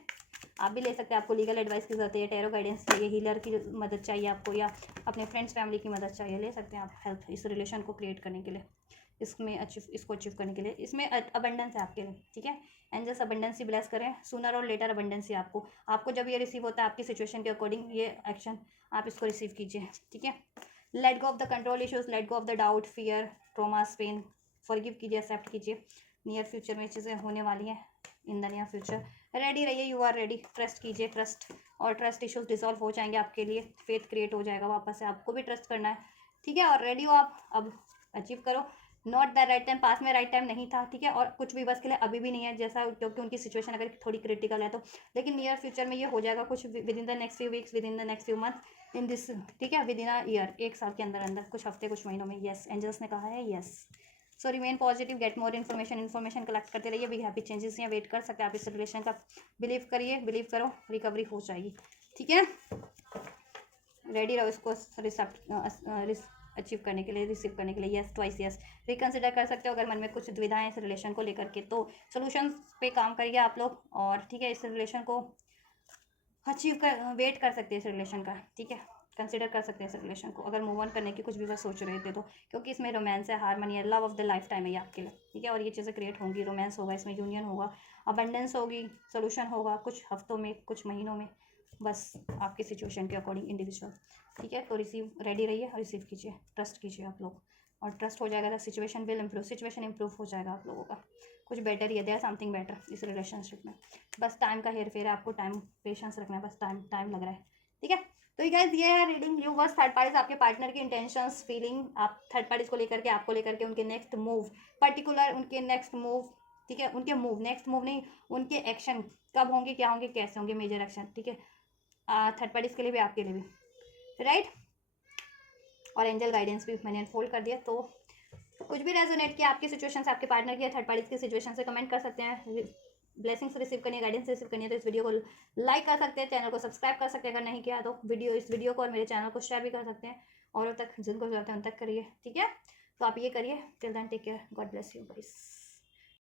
आप भी ले सकते हैं, आपको लीगल एडवाइस की जरूरत है, टैरो गाइडेंस चाहिए, हीलर की मदद चाहिए आपको, या अपने फ्रेंड्स फैमिली की मदद चाहिए, ले सकते हैं आप हेल्प इस रिलेशन को क्रिएट करने के लिए, इसको अचीव करने के लिए। इसमें अबंडेंस है आपके लिए, ठीक है। एंजल्स अबंडेंस ही ब्लेस करें, सूनर और लेटर अबंडेंस ही आपको जब ये रिसीव होता है आपकी सिचुएशन के अकॉर्डिंग, ये एक्शन आप इसको रिसीव कीजिए, ठीक है। Let go of the control issues, let go of the doubt, fear, traumas, pain, forgive कीजिए, एक्सेप्ट कीजिए। नियर फ्यूचर में चीज़ें होने वाली हैं, in the near future ready रहिए, यू आर रेडी। ट्रस्ट कीजिए, ट्रस्ट और ट्रस्ट इश्यूज डिसॉल्व हो जाएंगे आपके लिए, फेथ क्रिएट हो जाएगा वापस से, आपको भी ट्रस्ट करना है, ठीक है। और रेडी हो आप, अब अचीव करो। नॉट द राइट टाइम, पास में राइट टाइम नहीं था, ठीक है। और कुछ भी बस के लिए अभी भी नहीं है, जैसा क्योंकि उनकी सिचुएशन अगर थोड़ी क्रिटिकल है तो, लेकिन नियर फ्यूचर में ये हो जाएगा कुछ with in the next few weeks, with in the next few month, in this, ठीक है, विद इन अ ईयर, 1 साल के अंदर कुछ हफ्ते, कुछ महीनों में। येस, एंजल्स ने कहा है yes. So remain positive, get more information collect करते रहिए, भी हैप्पी चेंजेस यहाँ वेट कर सकते हैं आप इस रिलेशन का। बिलीव करिए, बिलीव करो, रिकवरी हो जाएगी, ठीक है। रेडी रहो इसको अचीव करने के लिए, रिसीव करने के लिए। Yes, twice yes. रिकंसिडर कर सकते हो अगर मन में कुछ दुविधाएं इस रिलेशन को लेकर के, तो सॉल्यूशंस पे काम करिए आप लोग, और ठीक है, इस रिलेशन को अचीव कर, वेट कर सकते हैं इस रिलेशन का, ठीक है। कंसिडर कर सकते हैं इस रिलेशन को, अगर मूव ऑन करने की कुछ भी बस सोच रहे थे तो, क्योंकि इसमें रोमांस है, हारमनी है, love of the life time है ये आपके लिए, ठीक है। और ये चीज़ें क्रिएट होंगी, रोमांस होगा इसमें, यूनियन होगा, अबंडेंस होगी, सोल्यूशन होगा कुछ हफ्तों में, कुछ महीनों में, बस आपकी सिचुएशन के अकॉर्डिंग इंडिविजुअल, ठीक है। तो रिसीव रेडी रहिए और रिसीव कीजिए, ट्रस्ट कीजिए आप लोग, और ट्रस्ट हो जाएगा तो situation will improve, situation improve हो जाएगा आप लोगों का, कुछ बेटर ही है, देयर समथिंग बेटर इस रिलेशनशिप में। बस टाइम का हेर फेर है, आपको टाइम पेशेंस रखना है, बस टाइम लग रहा है, ठीक है। तो गाइस ये है रीडिंग, यू बस थर्ड पार्टीज आपके पार्टनर की इंटेंशंस, फीलिंग, आप थर्ड पार्टीज को लेकर के, आपको लेकर के, उनके नेक्स्ट मूव, पर्टिकुलर उनके नेक्स्ट मूव, ठीक है, उनके मूव, नेक्स्ट मूव नहीं, उनके एक्शन कब होंगे, क्या होंगे, कैसे होंगे, मेजर एक्शन, ठीक है, थर्ड पार्टीज के लिए भी, आपके लिए भी, राइट। और एंजल गाइडेंस भी मैंने अनफोल्ड कर दिया। तो कुछ भी रेजोनेट किया आपकी सिचुएशन से, आपके पार्टनर की, थर्ड पार्टीज की सिचुएशन से, कमेंट कर सकते हैं। ब्लेसिंग्स रिसीव करनी है, गाइडेंस रिसीव करनी है तो इस वीडियो को लाइक कर सकते हैं, चैनल को सब्सक्राइब कर सकते हैं, अगर नहीं किया तो इस वीडियो को और मेरे चैनल को शेयर भी कर सकते हैं, और तक जिनको जरूरत है उन तक करिए, ठीक है। तो आप ये करिए। Till then take care, God bless you guys.